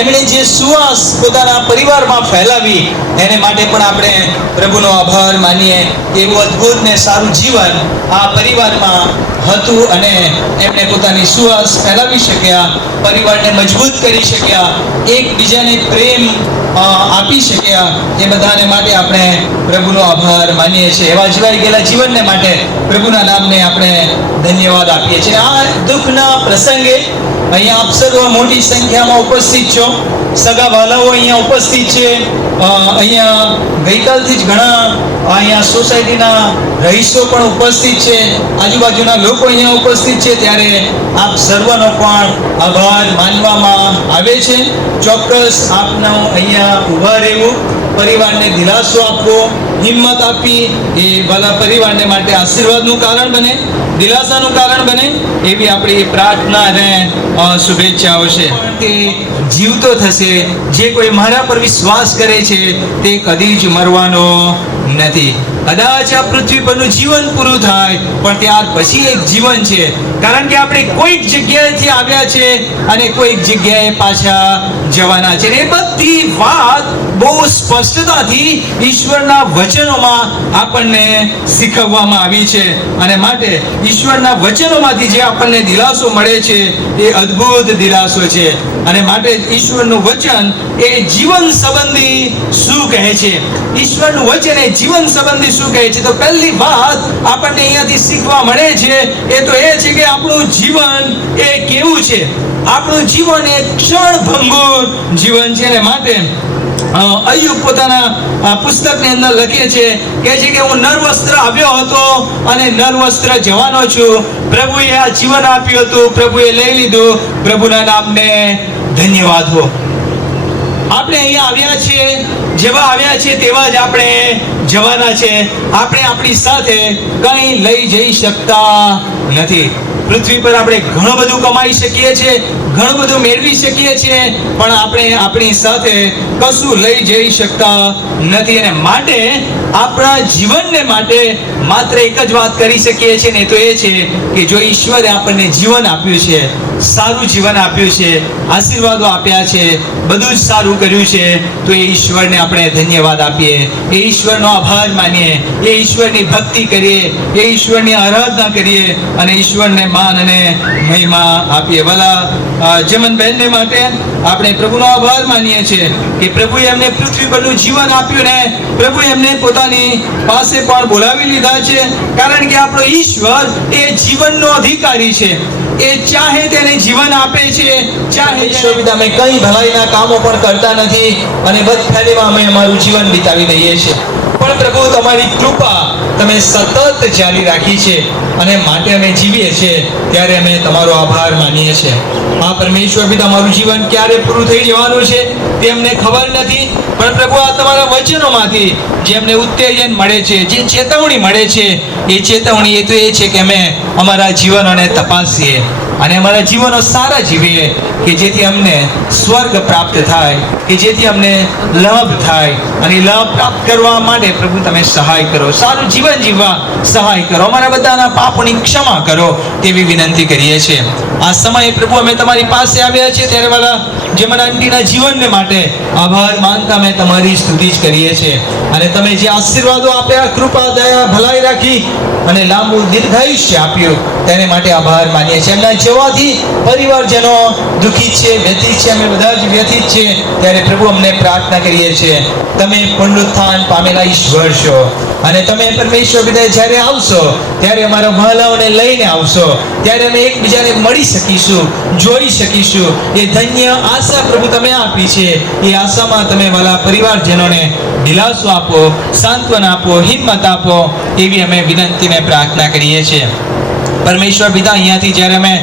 એમણે જે સુવાસ પોતાના પરિવારમાં ફેલાવી, એને માટે પણ આપણે પ્રભુનો આભાર માનીએ. એવું અદ્ભુત ને સારું જીવન આ પરિવારમાં હતું અને એમણે પોતાની સુવાસ ફેલાવી શક્યા, પરિવારને મજબૂત કરી શક્યા, એકબીજાને પ્રેમ આપી શક્યા. એ બધાને માટે આપણે પ્રભુનો આભાર માનીએ છીએ. એવા જીવાઈ ગયેલા જીવનને માટે પ્રભુના નામને આપણે ધન્યવાદ આપીએ છીએ. આ દુઃખના પ્રસંગે અહીંયા આપ સર્વ મોટી સંખ્યામાં ઉપસ્થિત છો, સગા વાલાઓ અહીંયા ઉપસ્થિત છે. અહીંયા ગઈકાલથી જ ઘણા અહીંયા સોસાયટીના રહીશો પણ ઉપસ્થિત છે, આજુબાજુના લોકો અહીંયા ઉપસ્થિત છે, ત્યારે આપ સર્વનો પણ આભાર માનવામાં આવે છે. ચોક્કસ આપનો અહીંયા ઊભા રહેવું, પરિવારને દિલાસો આપવો, હિંમત આપી, એ વાલા પરિવારને માટે આશીર્વાદનું કારણ બને, દિલાસાનું કારણ બને, એવી આપણી પ્રાર્થના અને શુભેચ્છાઓ છે. તે જીવતો થશે. જે કોઈ મારા પર વિશ્વાસ કરે છે તે કદી જ મરવાનો નથી. કદાચ આ પૃથ્વી પરનું જીવન પૂરું થાય, પણ ત્યાર પછી એક જીવન છે, કારણ કે આપણે કોઈક જગ્યાએથી આવ્યા છે અને કોઈક જગ્યાએ પાછા જવાના છે. એ બધી વાત બહુ સ્પષ્ટતાથી ઈશ્વરના વચનોમાં આપણને શીખવવામાં આવી છે. અને માટે ઈશ્વરના વચનોમાંથી જે આપણને દિલાસો મળે છે એ અદ્ભુત દિલાસો છે. અને માટે ઈશ્વરનું વચન એ જીવન સંબંધી શું કહે છે, ઈશ્વરનું વચન એ જીવન સંબંધી શું કહે છે? તો પહેલી વાત આપણને અહીંયાથી શીખવા મળે છે એ તો એ છે કે આપણું જીવન એ કેવું છે. આપણું જીવન એ ક્ષણભંગુર જીવન છે. ને માટે અય્યુબ પોતાના પુસ્તકની અંદર લખે છે કે હું નરવસ્ત્ર આવ્યો હતો અને નરવસ્ત્ર જવાનો છું. પ્રભુએ આ જીવન આપ્યું હતું, પ્રભુએ લઈ લીધું. પ્રભુના નામને ધન્યવાદ હો. આપણે અહીંયા આવ્યા છીએ, જેવા આવ્યા છીએ તેવા જ આપણે જવાના છે. આપણે આપણી સાથે કંઈ લઈ જઈ શકતા નથી. પૃથ્વી પર આપણે ઘણું બધું કમાઈ શકીએ છીએ, ઘણું બધું મેળવી શકીએ છીએ, પણ આપણે આપણી સાથે કશું લઈ જઈ શકતા નથી. અને માટે આપણા જીવનને માટે માત્ર એક જ વાત કરી શકીએ છીએ ને તો એ છે કે જો ઈશ્વરે આપણને જીવન આપ્યું છે, સારું જીવન આપ્યું છે, આશીર્વાદો આપ્યા છે, બધું જ સારું કર્યું છે, તો એ ઈશ્વરને આપણે ધન્યવાદ આપીએ, એ ઈશ્વરનો આભાર માનીએ, એ ઈશ્વરની ભક્તિ કરીએ, એ ઈશ્વરની આરાધના કરીએ અને ઈશ્વરને માન અને મહિમા આપીએ. ભલા જમનબહેનને માટે આપણે પ્રભુનો આભાર માનીએ છીએ કે પ્રભુએ એમને પૃથ્વી પરનું જીવન આપ્યું ને પ્રભુએ એમને પોતાની પાસે પણ બોલાવી લીધા છે. કારણ કે આપણો ઈશ્વર એ જીવનનો અધિકારી છે. એ ચાહે તેને જીવન આપે છે, ચાહે ઈશ્વર પિતા અમે કઈ ભલાઈના કામો પણ કરતા નથી અને બદફેલીમાં અમે અમારું જીવન વિતાવી દઈએ છીએ. પણ પ્રભુ તમારી કૃપા તમે સતત જારી રાખી છે અને માટે અમે જીવીએ છીએ ત્યારે અમે તમારો આભાર માનીએ છીએ. આ પરમેશ્વર પિતા અમારું જીવન ક્યારે પૂરું થઈ જવાનું છે તે અમને ખબર નથી, પણ પ્રભુ આ તમારા વચનોમાંથી જે અમને ઉત્તેજન મળે છે, જે ચેતવણી મળે છે, એ ચેતવણી એ તો એ છે કે અમે અમારા જીવનોને તપાસીએ અને અમારા જીવનો સારા જીવીએ કે જેથી અમને સ્વર્ગ પ્રાપ્ત થાય, કે જેથી અમને લાભ થાય. અને લાભ પ્રાપ્ત કરવા માટે પ્રભુ તમે સહાય કરો, સારું જીવન જીવવા સહાય કરો, અમારા બધાના પાપોની ક્ષમા કરો તેવી વિનંતી કરીએ છીએ. આ સમયે પ્રભુ અમે તમારી પાસે આવ્યા છીએ ત્યારે વાલા જેમના આંટીના જીવનને માટે આભાર માનતા અમે તમારી સ્તુતિ જ કરીએ છીએ. અને તમે જે આશીર્વાદો આપ્યા, કૃપા, દયા, ભલાઈ રાખી અને લાંબુ દીર્ઘાયુષ્ય આપ્યું તેને માટે આભાર માનીએ છીએ. એમના જવાથી પરિવારજનો દુઃખી છે, વ્યથિત છે, અમે બધા જ વ્યથિત છીએ ત્યારે પ્રભુ અમને પ્રાર્થના કરીએ છીએ તમે પુનરુત્થાન પામેલા ઈશ્વર છો અને તમે પરમેશ્વર પિતા જ્યારે આવશો ત્યારે અમારા વહાલાઓને લઈને આવશો ત્યારે અમે એકબીજાને મળી શકીશું, જોઈ શકીશું. એ ધન્ય આશા પ્રભુ તમે આપી છે. એ આશામાં તમે વાલા પરિવારજનોને દિલાસો આપો, સાંત્વના આપો, હિંમત આપો એવી અમે વિનંતીને પ્રાર્થના કરીએ છીએ. પરમેશ્વર પિતા અહીંયાથી જ્યારે અમે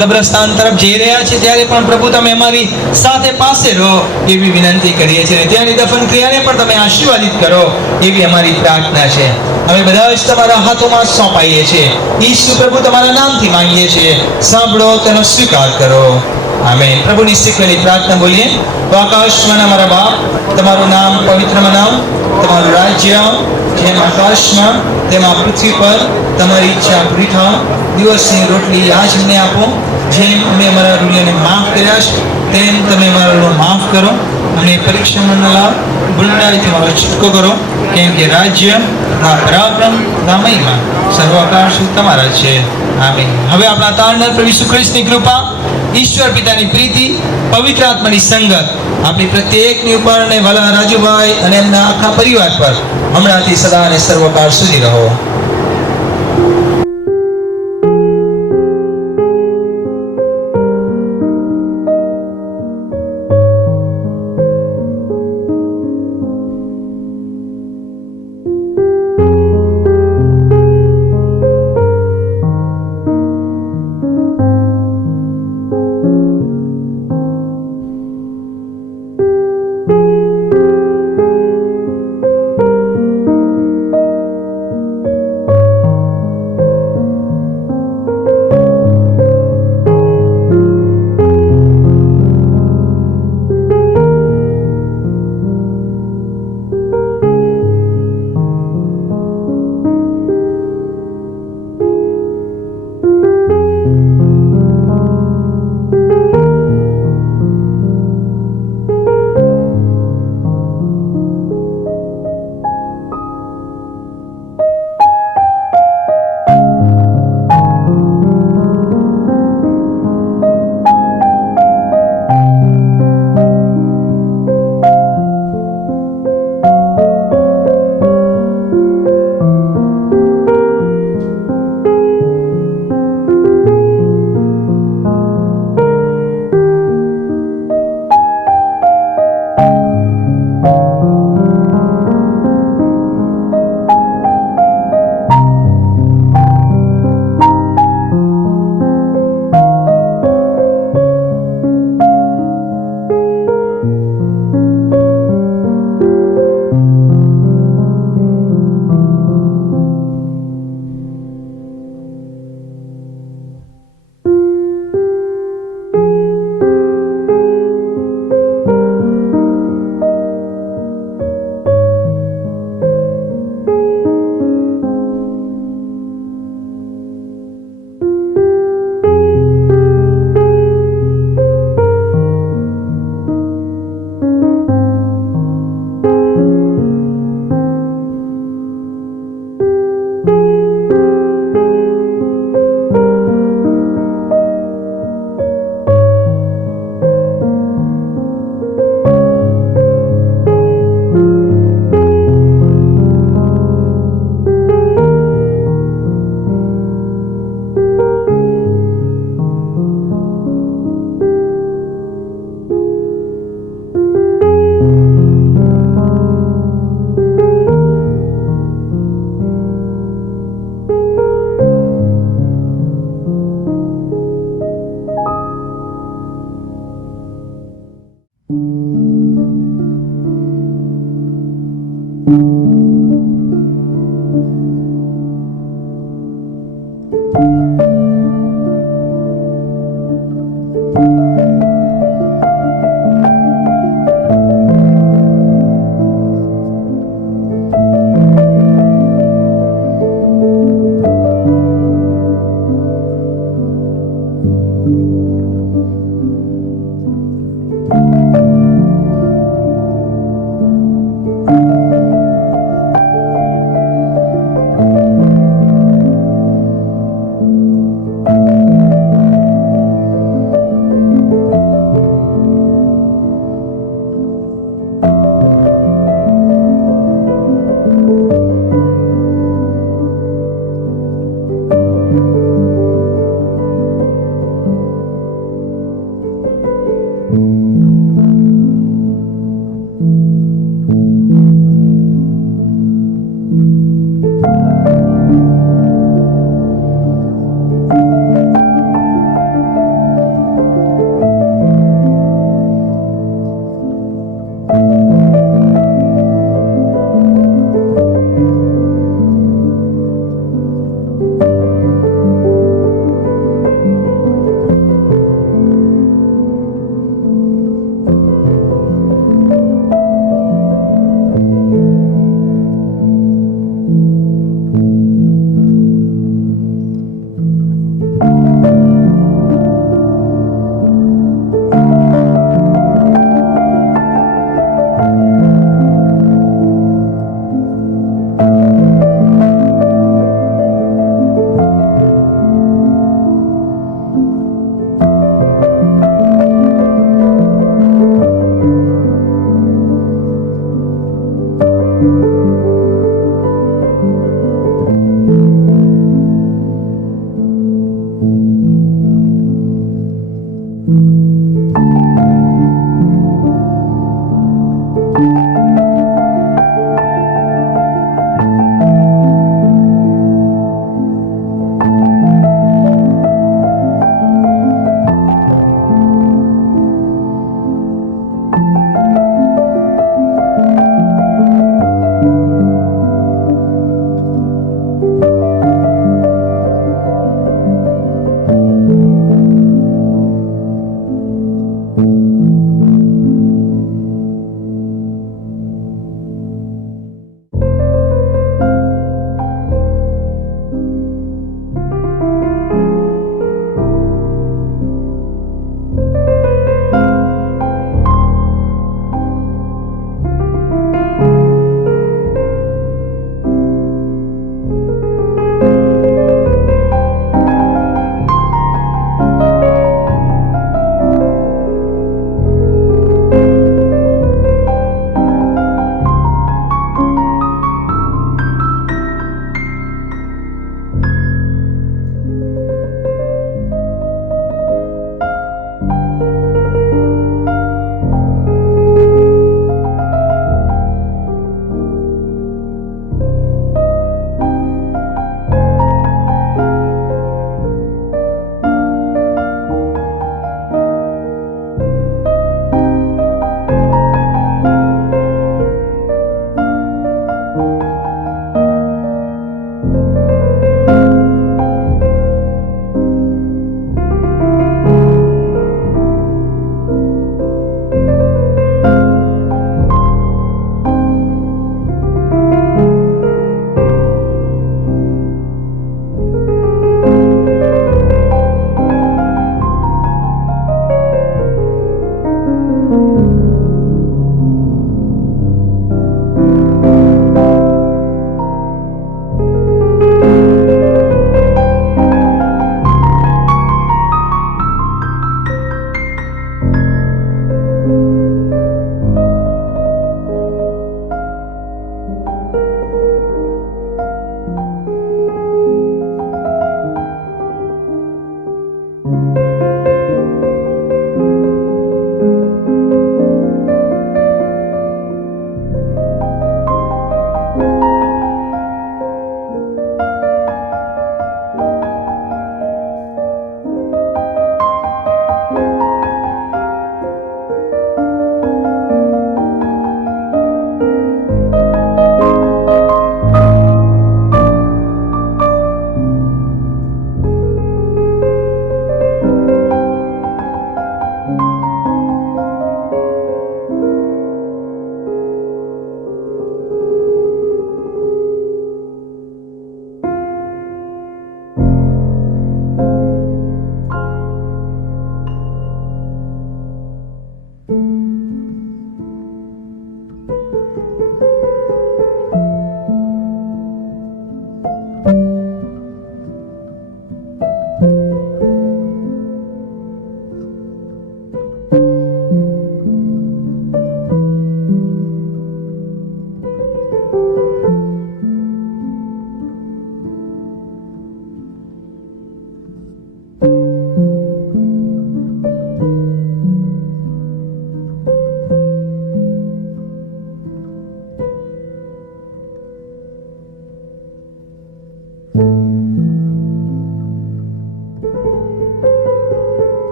કબ્રસ્તાન તરફ જઈ રહ્યા છીએ ત્યારે પણ પ્રભુ તમે અમારી સાથે પાસે રહો એવી વિનંતી કરીએ છીએ. ત્યાંની દફન ક્રિયાને પણ તમે આશીર્વાદિત કરો એવી અમારી પ્રાર્થના છે. અમે બધા જ તમારા હાથોમાં સોંપાઈએ છીએ. ઈસુ પ્રભુ તમારા નામથી માંગીએ છીએ, સાંભળો, તેનો સ્વીકાર કરો. આમેન. પ્રભુની શીખવેલી પ્રાર્થના બોલીએ. તો આકાશમાં અમારા બાપ, તમારું નામ પવિત્ર મનાવ, તમારું રાજ્ય જેમ આકાશમાં તેમ આ પૃથ્વી પર તમારી ઈચ્છા પૂરી થાય. દિવસની રોટલી આજ અમને આપો, જેમ અમે અમારા ઋણીઓને માફ કર્યા છે તેમ તમે અમારા ઋણો માફ કરો. અમને પરીક્ષામાં ન લાવ, ભૂલનારથી અમારો છૂટકો કરો, કેમ કે રાજ્ય, પરાક્રમ, મહિમા સર્વકાળ સુધી તમારા છે. આમીન. હવે આપણા તારનાર પ્રભુ ઈસુ ખ્રિસ્તની કૃપા, ઈશ્વર પિતાની પ્રીતિ, પવિત્ર આત્માની સંગત આપણી પ્રત્યેકની ઉપર અને વાલા રાજુભાઈ અને એમના આખા પરિવાર પર હમણાંથી સદા અને સર્વકાળ સુધી રહો.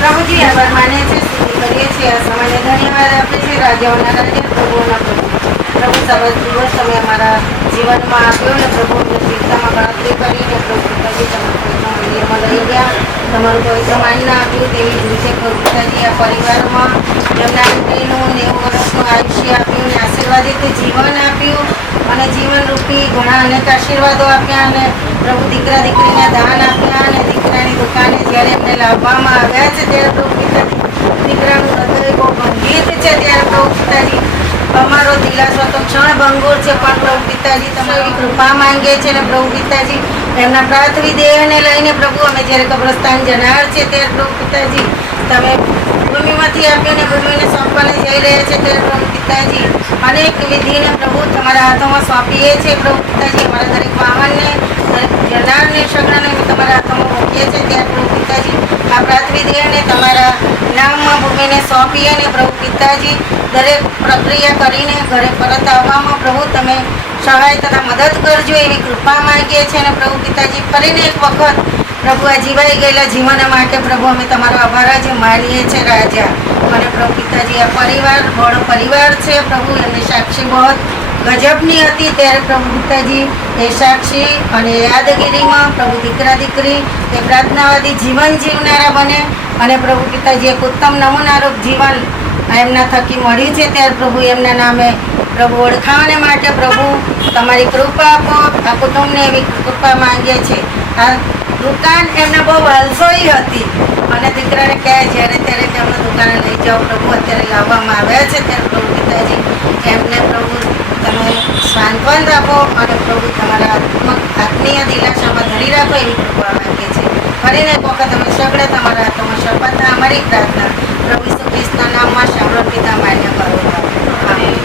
પ્રભુજી આભાર માનીએ છીએ, સ્તુતિ કરીએ છીએ, આ સમયને ધન્યવાદ આપીએ છીએ. રાજાઓના રાજા, પ્રભુઓના પ્રભુ, પ્રભુ સર્વ દિવસ તમે અમારા જીવનમાં આપ્યો ને પ્રભુ અમને ચિંતામાં ગણતરી કરીને પ્રભુ પિતાજી તમે પવિત્ર મંદિરમાં લઈ ગયા, તમારું પવિત્ર માનના આપ્યું. તેવી જ રીતે પ્રભુ પિતાજી આ પરિવારમાં એમના આંટીનું 90 વર્ષનું આયુષ્ય આપ્યું ને આશીર્વાદિત જીવન આપ્યું અને જીવનરૂપી ઘણા અનેક આશીર્વાદો આપ્યા અને પ્રભુ દીકરા દીકરીને દાન આપ્યા અને દીકરાની દુકાને જ્યારે એમને લાવવામાં આવ્યા છે ત્યારે પ્રભુ પિતાજી દીકરાનું હૃદય બહુ ગંભીર છે. ત્યારે પ્રભુ પિતાજી અમારો દિલાસો તો ક્ષણ ભંગુર છે, પણ પ્રભુ પિતાજી તમારી કૃપા માંગીએ છીએ અને પ્રભુ પિતાજી એમના પાર્થિવ દેહને લઈને પ્રભુ અમે જ્યારે કબ્રસ્તાન જનાર છે ત્યારે પ્રભુ પિતાજી તમે ભૂમિમાંથી આપ્યો ભૂમિને સોંપવાને જઈ રહ્યા છે ત્યારે પ્રભુ પિતાજી અનેક વિધિને પ્રભુ તમારા હાથોમાં સોંપીએ છીએ. પ્રભુ પિતાજી અમારા દરેક વાહનને દરેક જનારને સગડાને તમારા હાથોમાં મૂકીએ છીએ ત્યારે પ્રભુ પિતાજી આ પાર્થિવ દેહને તમારા નામમાં ભૂમિને સોંપીએ અને પ્રભુ પિતાજી દરેક પ્રક્રિયા કરીને ઘરે પરત આવવામાં પ્રભુ તમે સહાય તથા મદદ કરજો એવી કૃપા માંગીએ છીએ અને પ્રભુ પિતાજી ફરીને એક વખત પ્રભુ આ જીવાઈ ગયેલા જીવન માટે પ્રભુ અમે તમારો આભાર જ માનીએ છીએ રાજા. અને પ્રભુ પિતાજી આ પરિવાર બળો પરિવાર છે પ્રભુ, એમની સાક્ષી બહુ ગજબની હતી ત્યારે પ્રભુ પિતાજી એ સાક્ષી અને યાદગીરીમાં પ્રભુ દીકરા દીકરી એ પ્રાર્થનાવાદી જીવન જીવનારા બને અને પ્રભુ પિતાજી એક ઉત્તમ નમૂનારૂપ જીવન એમના થકી મળ્યું છે ત્યારે પ્રભુ એમના નામે પ્રભુ ઓળખાવાને માટે પ્રભુ તમારી કૃપા આપો. આ કુટુંબને એવી કૃપા માંગીએ છીએ. આ દુકાન એમને બહુ વાલસોઈ હતી અને દીકરાને કહે જ્યારે ત્યારે તેમણે દુકાને લઈ જાઓ પ્રભુ. અત્યારે લાવવામાં આવ્યા છે ત્યારે પ્રભુ પિતાજી એમને પ્રભુ તમે સાંત્વન રાખો અને પ્રભુ તમારા આત્મીય દિલાસામાં ધરી રાખો એવી કૃપા માંગીએ છીએ. ફરીને એક વખત અમે સગળે તમારા હાથોમાં શપથ અમારી પ્રાર્થના પ્રભુ ઈસુ ખ્રિસ્તના નામમાં સાંભળો પિતા માન્ય કરો. આમેન.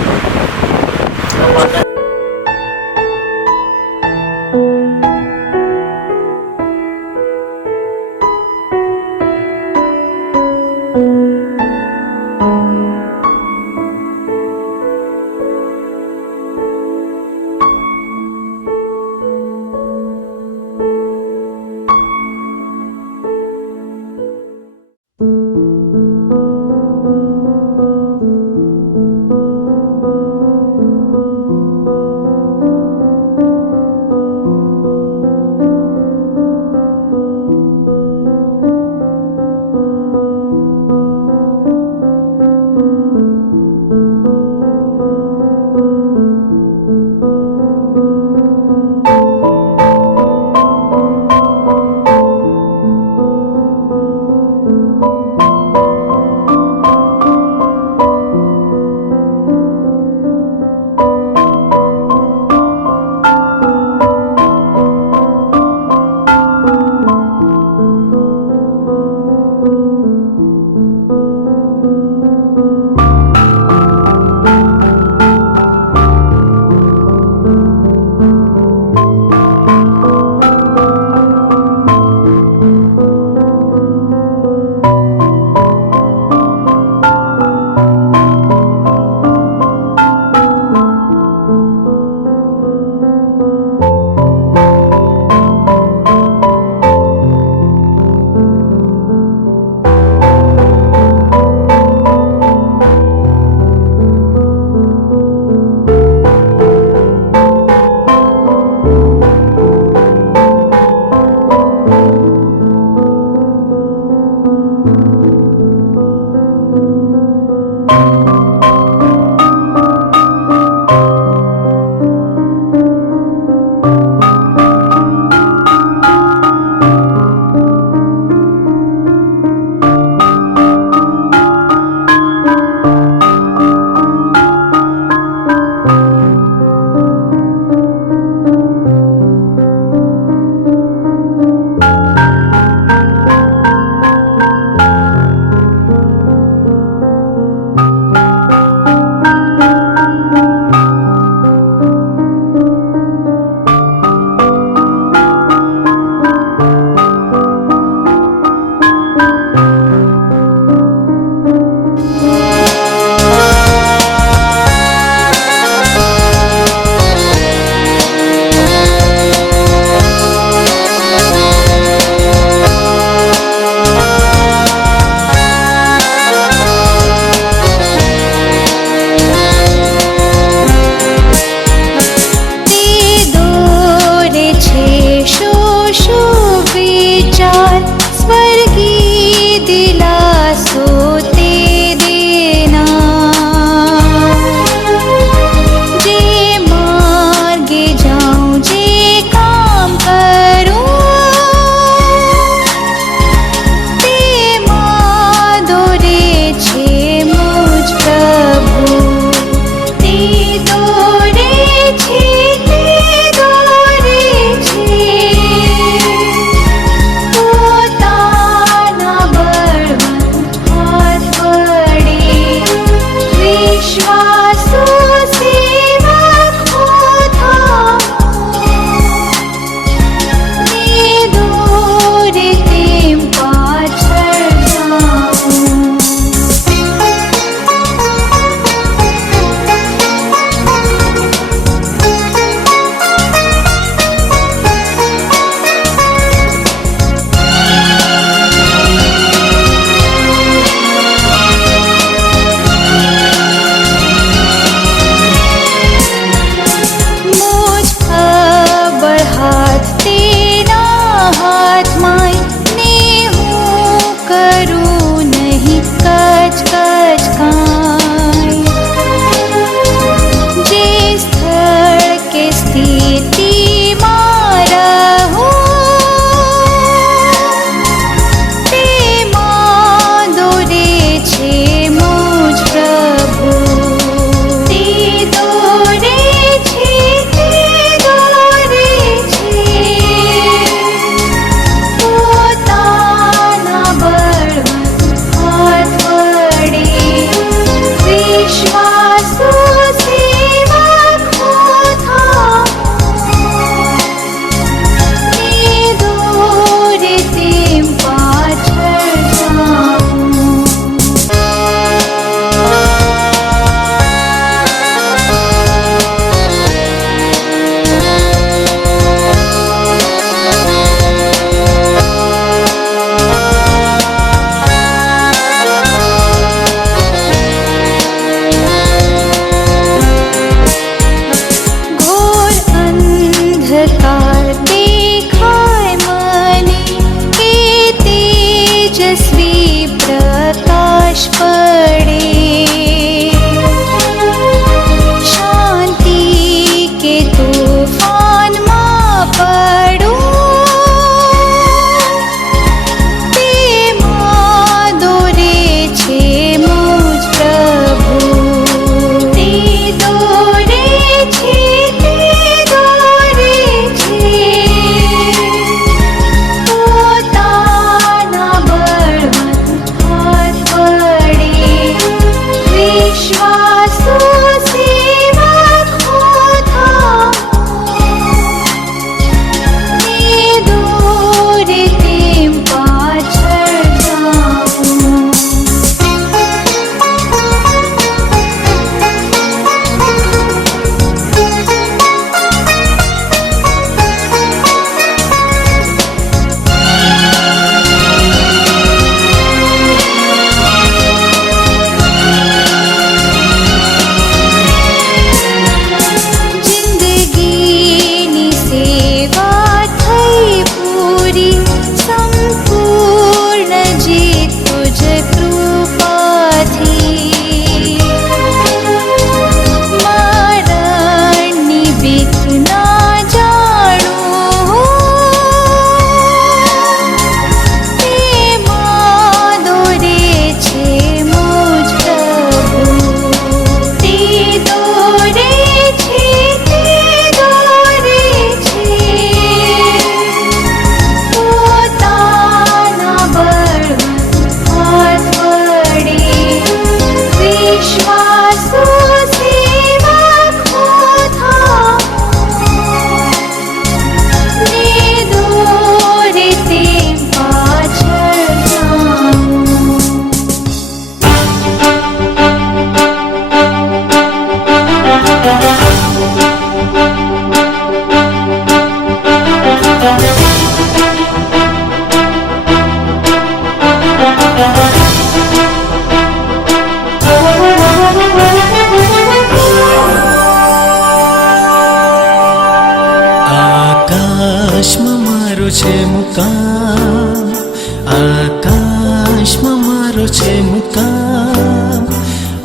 મારો છે મુકામ,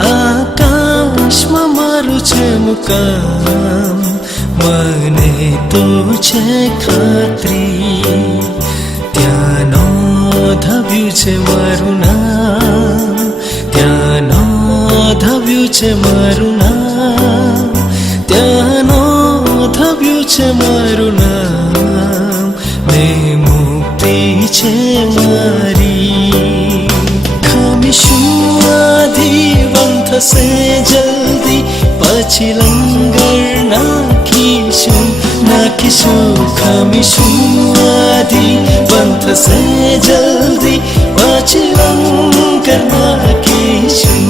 આકાશમાં મારો છે મુકામ. મને તો છે ખાતરી ત્યાં નોંધાવ્યું છે મારું નામ, ત્યાં નોંધાવ્યું છે મારું નામ, ત્યાં નોંધાવ્યું છે મારું નામ. ને મુક્તિ છે મારી. ખામીશું આધિવંત થશે જલ્દી, પછી લંગર નાખીશું નાખીશું. ખામીશું આધિવંત થશે જલ્દી, પછી લંગર નાખીશું.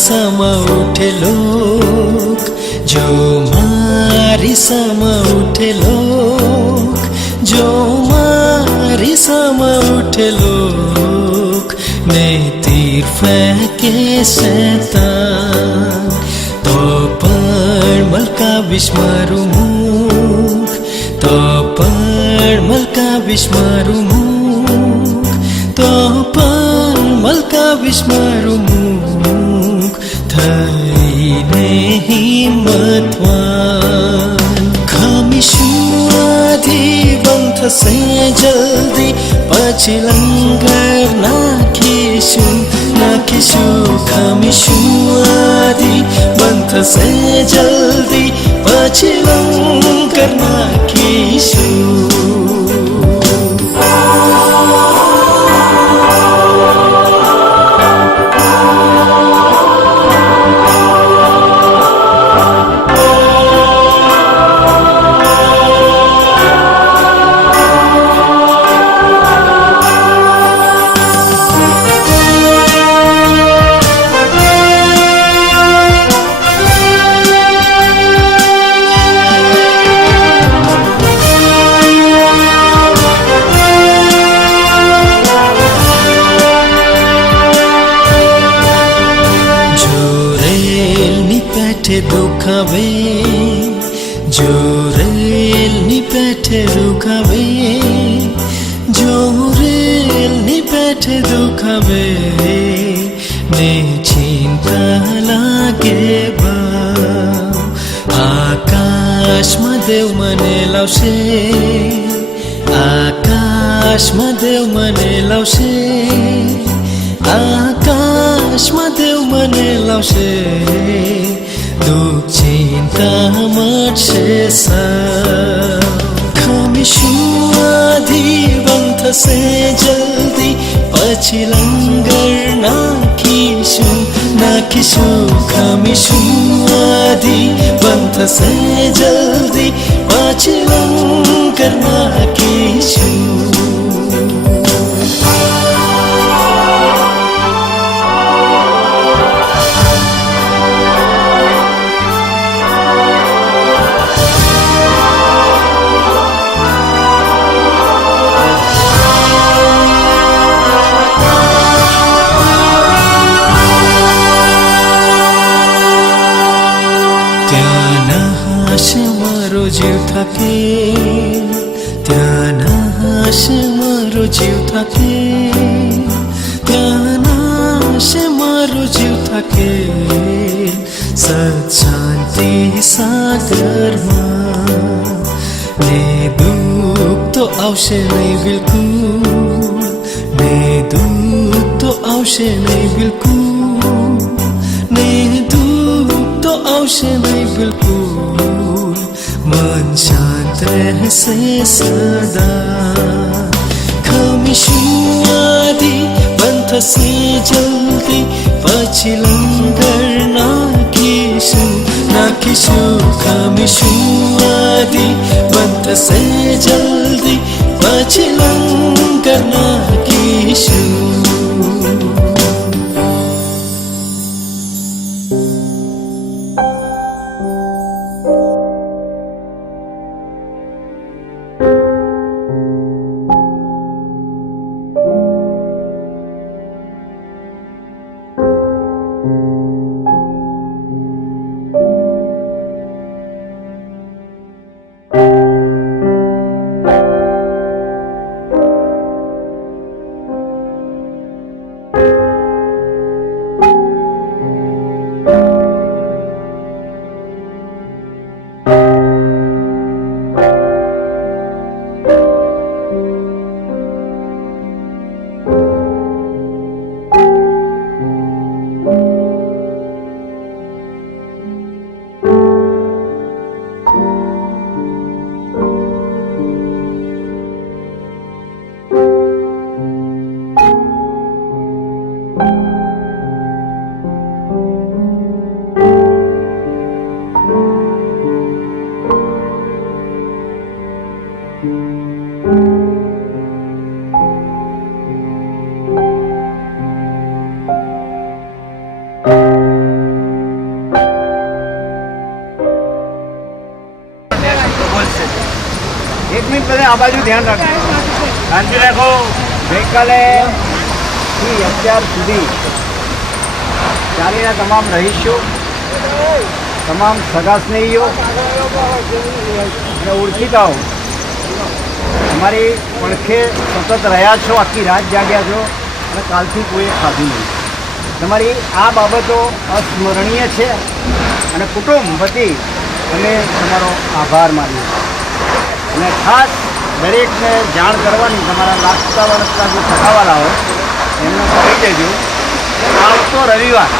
સમા ઉઠે લોક, જો મારી સમા ઉઠે લોક, જો મારી સમા ઉઠે લોક. ને તીર ફેંકે શૈતાન, તો પણ મલકાવીશ મારું મુખ, તો પણ મલકાવીશ મારું મુખ, તો પણ મલકાવીશ મારું મુખ. થઈને હિંમતવાન, ખામીશું આધિવંત થશે જલ્દી, પછી લંગર નાખીશું નાખીશું. ખામીશું આધિવંત થશે જલ્દી, પછી લંગર નાખીશું. દુખાવે, જો રેલની પેઠે દુખાવે, જો રેલની પેઠે દુખાવે. ને ચિંતા લાગે બહુ, આકાશમાં દેવ મને લાવશે, આકાશમાં દેવ મને લાવશે, આકાશમાં દેવ મને લાવશે. દુઃખ ચિંતા મટશે સૌ. ખામીશું આધિવંત થશે જલ્દી, પછી લંગર નાખીશું નાખીશું. ખામીશું આધિવંત થશે જલ્દી, પછી લંગર નાખીશું. જીવ થાકે, ત્યાં નાશે મારો જીવ થાકે, ત્યાં નાશે મારો જીવ થાકે. સત્શાંતિ સાગરમાં ને દુઃખ તો આવશે નહીં બિલકુલ, ને દુઃખ તો આવશે નહીં બિલકુલ, ને દુઃખ તો આવશે નહીં બિલકુલ. મન શાંત રહેશે સદા. ખામીશું આધિવંત થશે જલ્દી, પછી લંગર નાખીશું નાખીશું. ખામીશું આધિવંત થશે જલ્દી, પછી લંગર નાખીશું. પ્લીઝ બધા આ બાજુ ધ્યાન રાખો, શાંતિ રાખો. ગઈકાલે થી અત્યાર સુધી ચાલીના તમામ રહીશો, તમામ સગા સ્નેહીઓ અને ઓળખીતાઓ અમારી પડખે સતત રહ્યા છો, આખી રાત જાગ્યા છો અને કાલથી કોઈએ ખાધું નહીં. તમારી આ બાબતો અસ્મરણીય છે અને કુટુંબ વતી અમે તમારો આભાર માનીએ અને ખાસ દરેકને જાણ કરવાની, તમારા લાગતા વળગતા જે સગાવાલા હોય એમને કહી દેજો કે આવતો રવિવાર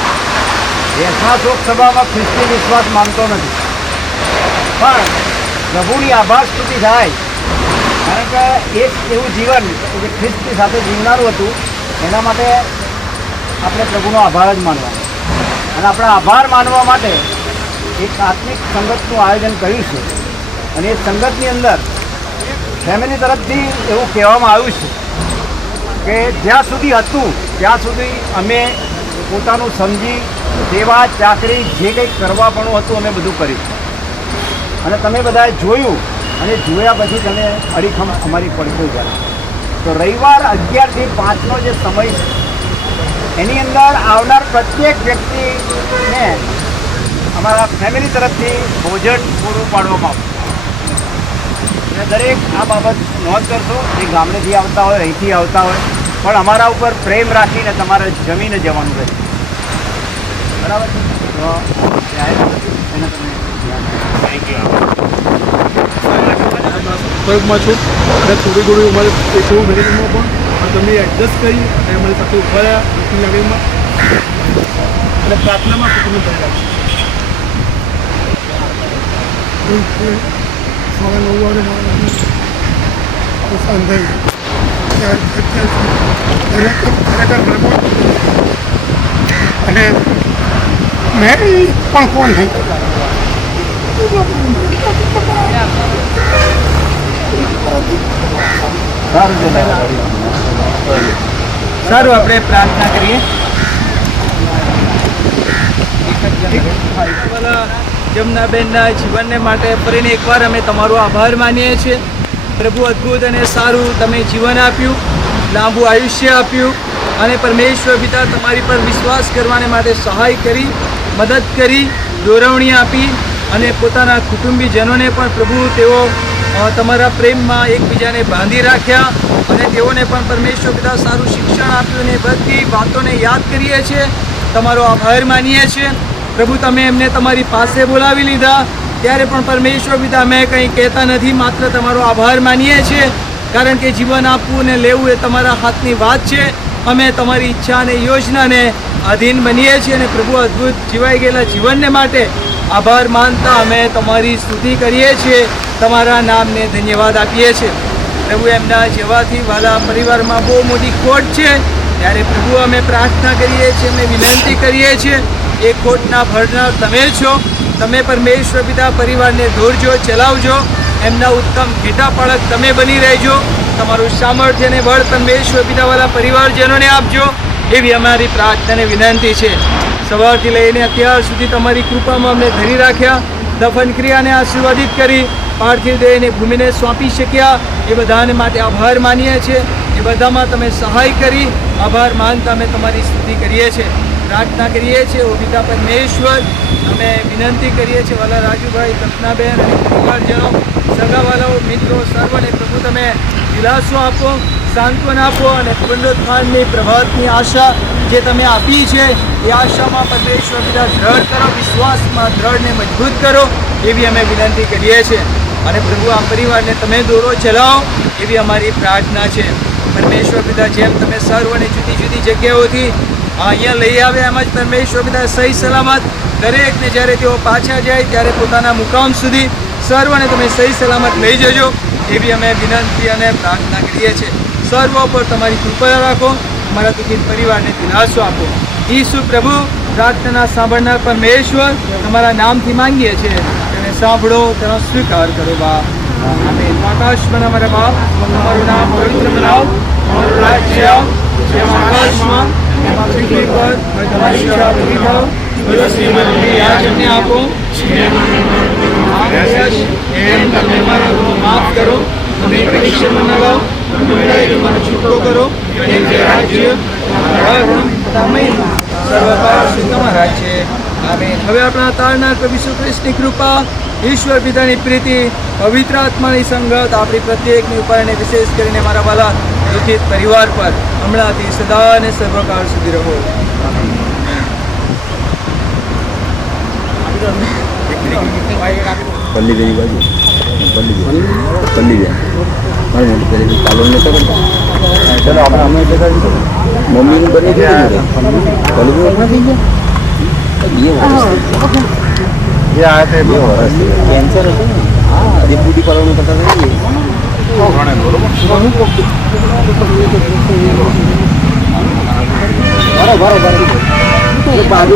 દેશના શોકસભામાં ખ્રિસ્તી વિશ્વાસ માનતો નથી, પણ પ્રભુની આભાર સ્તુતિ થાય. કારણ કે એક એવું જીવન જે ખ્રિસ્તી સાથે જીવનારું હતું, એના માટે આપણે પ્રભુનો આભાર જ માનવાનો. અને આપણા આભાર માનવા માટે એક આત્મિક સંગતનું આયોજન કર્યું છે અને એ સંગતની અંદર ફેમિલી તરફથી એવું કહેવામાં આવ્યું છે કે જ્યાં સુધી હતું ત્યાં સુધી અમે પોતાનું સમજી સેવા ચાકરી જે કંઈક કરવાપણું હતું અમે બધું કર્યું અને તમે બધાએ જોયું અને જોયા પછી તમે અડીખમ અમારી પડખે ઉભા. તો રવિવાર 11 થી 5નો જે સમય છે એની અંદર આવનાર પ્રત્યેક વ્યક્તિને અમારા ફેમિલી તરફથી ભોજન પૂરું પાડવામાં આવશે. અને દરેક આ બાબત નોંધ કરશો, જે ગામડેથી આવતા હોય, અહીંથી આવતા હોય, પણ અમારા ઉપર પ્રેમ રાખીને તમારે જમીને જવાનું રહેશે. બરાબર છે? તો એને તમે થેન્ક યુ. પ્રયોગમાં છું અને થોડી ઘણી અમારે એક એવું મેનેજમેન્ટમાં પણ તમે એડજસ્ટ કરી અને અમારી સાથે ઉભા રહ્યા દુઃખની લાગણીમાં અને પ્રાર્થનામાં તમે કરી રાખશો. સવારે 9 વાગે મારા અવસાન થયું ખરેખર પ્રભુ અને મેં પણ ફોન થઈ સારું, આપણે પ્રાર્થના કરીએ. જમનાબેનના જીવનને માટે ફરીને એકવાર અમે તમારો આભાર માનીએ છીએ. પ્રભુ, અદ્ભુત અને સારું તમે જીવન આપ્યું, લાંબુ આયુષ્ય આપ્યું અને પરમેશ્વર પિતા તમારી પર વિશ્વાસ કરવાને માટે સહાય કરી, મદદ કરી, દોરવણી આપી અને પોતાના કુટુંબીજનોને પણ પ્રભુ તેઓ તમારા પ્રેમમાં એકબીજાને બાંધી રાખ્યા અને તેઓને પણ પરમેશ્વર પિતા સારું શિક્ષણ આપ્યું અને બધી વાતોને યાદ કરીએ છીએ, તમારો આભાર માનીએ છીએ. પ્રભુ, તમે એમને તમારી પાસે બોલાવી લીધા ત્યારે પણ પરમેશ્વર પિતા અમે કંઈ કહેતા નથી, માત્ર તમારો આભાર માનીએ છીએ. કારણ કે જીવન આપવું અને લેવું એ તમારા હાથની વાત છે. અમે તમારી ઈચ્છા અને યોજનાને આધીન બનીએ છીએ અને પ્રભુ, અદ્ભુત જીવાઈ ગયેલા જીવનને માટે આભાર માનતા અમે તમારી સ્તુતિ કરીએ છીએ, તમારા નામને ધન્યવાદ આપીએ છીએ. પ્રભુ, એમના જેવાથી વાલા પરિવારમાં બહુ મોટી ખોટ છે ત્યારે પ્રભુ અમે પ્રાર્થના કરીએ છીએ, અમે વિનંતી કરીએ છીએ, એ ખોટના ભરનાર તમે છો. તમે પરમેશ્વર પિતા પરિવારને દોરજો, ચલાવજો, એમના ઉત્તમ ઘેટાપાળક તમે બની રહેજો. તમારું સામર્થ્ય અને બળ પરમેશ્વર પિતાવાળા પરિવારજનોને આપજો, એવી અમારી પ્રાર્થના અને વિનંતી છે. સવારથી લઈને અત્યાર સુધી તમારી કૃપામાં અમને ધરી રાખ્યા, દફન ક્રિયાને આશીર્વાદિત કરી, પાર્થિવ દેહને ભૂમિને સોંપી શક્યા, એ બધાને માટે આભાર માનીએ છીએ. એ બધામાં તમે સહાય કરી, આભાર માનતા અમે તમારી સ્તુતિ કરીએ છીએ, પ્રાર્થના કરીએ છીએ. ઓ પિતા પરમેશ્વર, અમે વિનંતી કરીએ છીએ વાલા રાજુભાઈ, કલ્પનાબેન અને પરિવારજનો, સગાવાલાઓ, મિત્રો, સર્વને પ્રભુ તમે દિલાસો આપો, સાંત્વન આપો અને પુનરુત્થાનની પ્રભાતની આશા જે તમે આપી છે એ આશામાં પરમેશ્વર પિતા દ્રઢ કરો, વિશ્વાસમાં દ્રઢને મજબૂત કરો, એવી અમે વિનંતી કરીએ છીએ. અને પ્રભુ, આ પરિવારને તમે દોરો, ચલાવો, એવી અમારી પ્રાર્થના છે. પરમેશ્વર પિતા, જેમ તમે સર્વને જુદી જુદી જગ્યાઓથી અહીંયા લઈ આવ્યા, એમ જ પરમેશ્વર પિતા સહી સલામત દરેકને જ્યારે તેઓ પાછા જાય ત્યારે પોતાના મુકામ સુધી સર્વને તમે સહી સલામત લઈ જજો, એવી અમે વિનંતી અને પ્રાર્થના કરીએ છીએ. સર્વ પર તમારી કૃપા રાખો, અમારા દુઃખિત પરિવારને દિલાસો આપો. ઈસુ પ્રભુ, પ્રાર્થના સાંભળનાર પરમેશ્વર, તમારા નામથી માંગીએ છીએ, તેને સાંભળો, તેનો સ્વીકાર કરો. બા આમેન. આકાશમાં અમારા બાપ, તમારું નામ પવિત્ર બનાવો, તમારું રાજ્ય જેમ આકાશમાં એમ પૃથ્વી પર તમારી ઈચ્છા પૂરી કરો. આજ અમને આપો, એમ તમે મારા ગુનો માફ કરો, અમે પરીક્ષામાં ન લાવો, મને છૂટકો કરો, કેમ કે રાજ્ય સર્વકાળ તમારા છે. આમેન. હવે આપણા તારનાર પ્રભુ ઈસુ ખ્રિસ્તની કૃપા, ઈશ્વર પિતાની પ્રીતિ, પવિત્ર આત્માની સંગત આપણી પ્રત્યેકની ઉપર અને વિશેષ કરીને મારા વાલા દુઃખિત પરિવાર પર હમણાંથી સદા અને સર્વકાળ સુધી રહો. પલ્લી ગઈ બાજુ પલ્લી જાય મારે મોટી પહેલી ચાલો નતો કરતા ચલો આપણે અમે એટલે કરી મમ્મીનું બની ગયું પલ્લી થઈ ગયા 2 વર્ષ કેન્સર હતું ને હા બ્યુટી પાર્લરનું કરતા રહીએ બરોબર બાજુ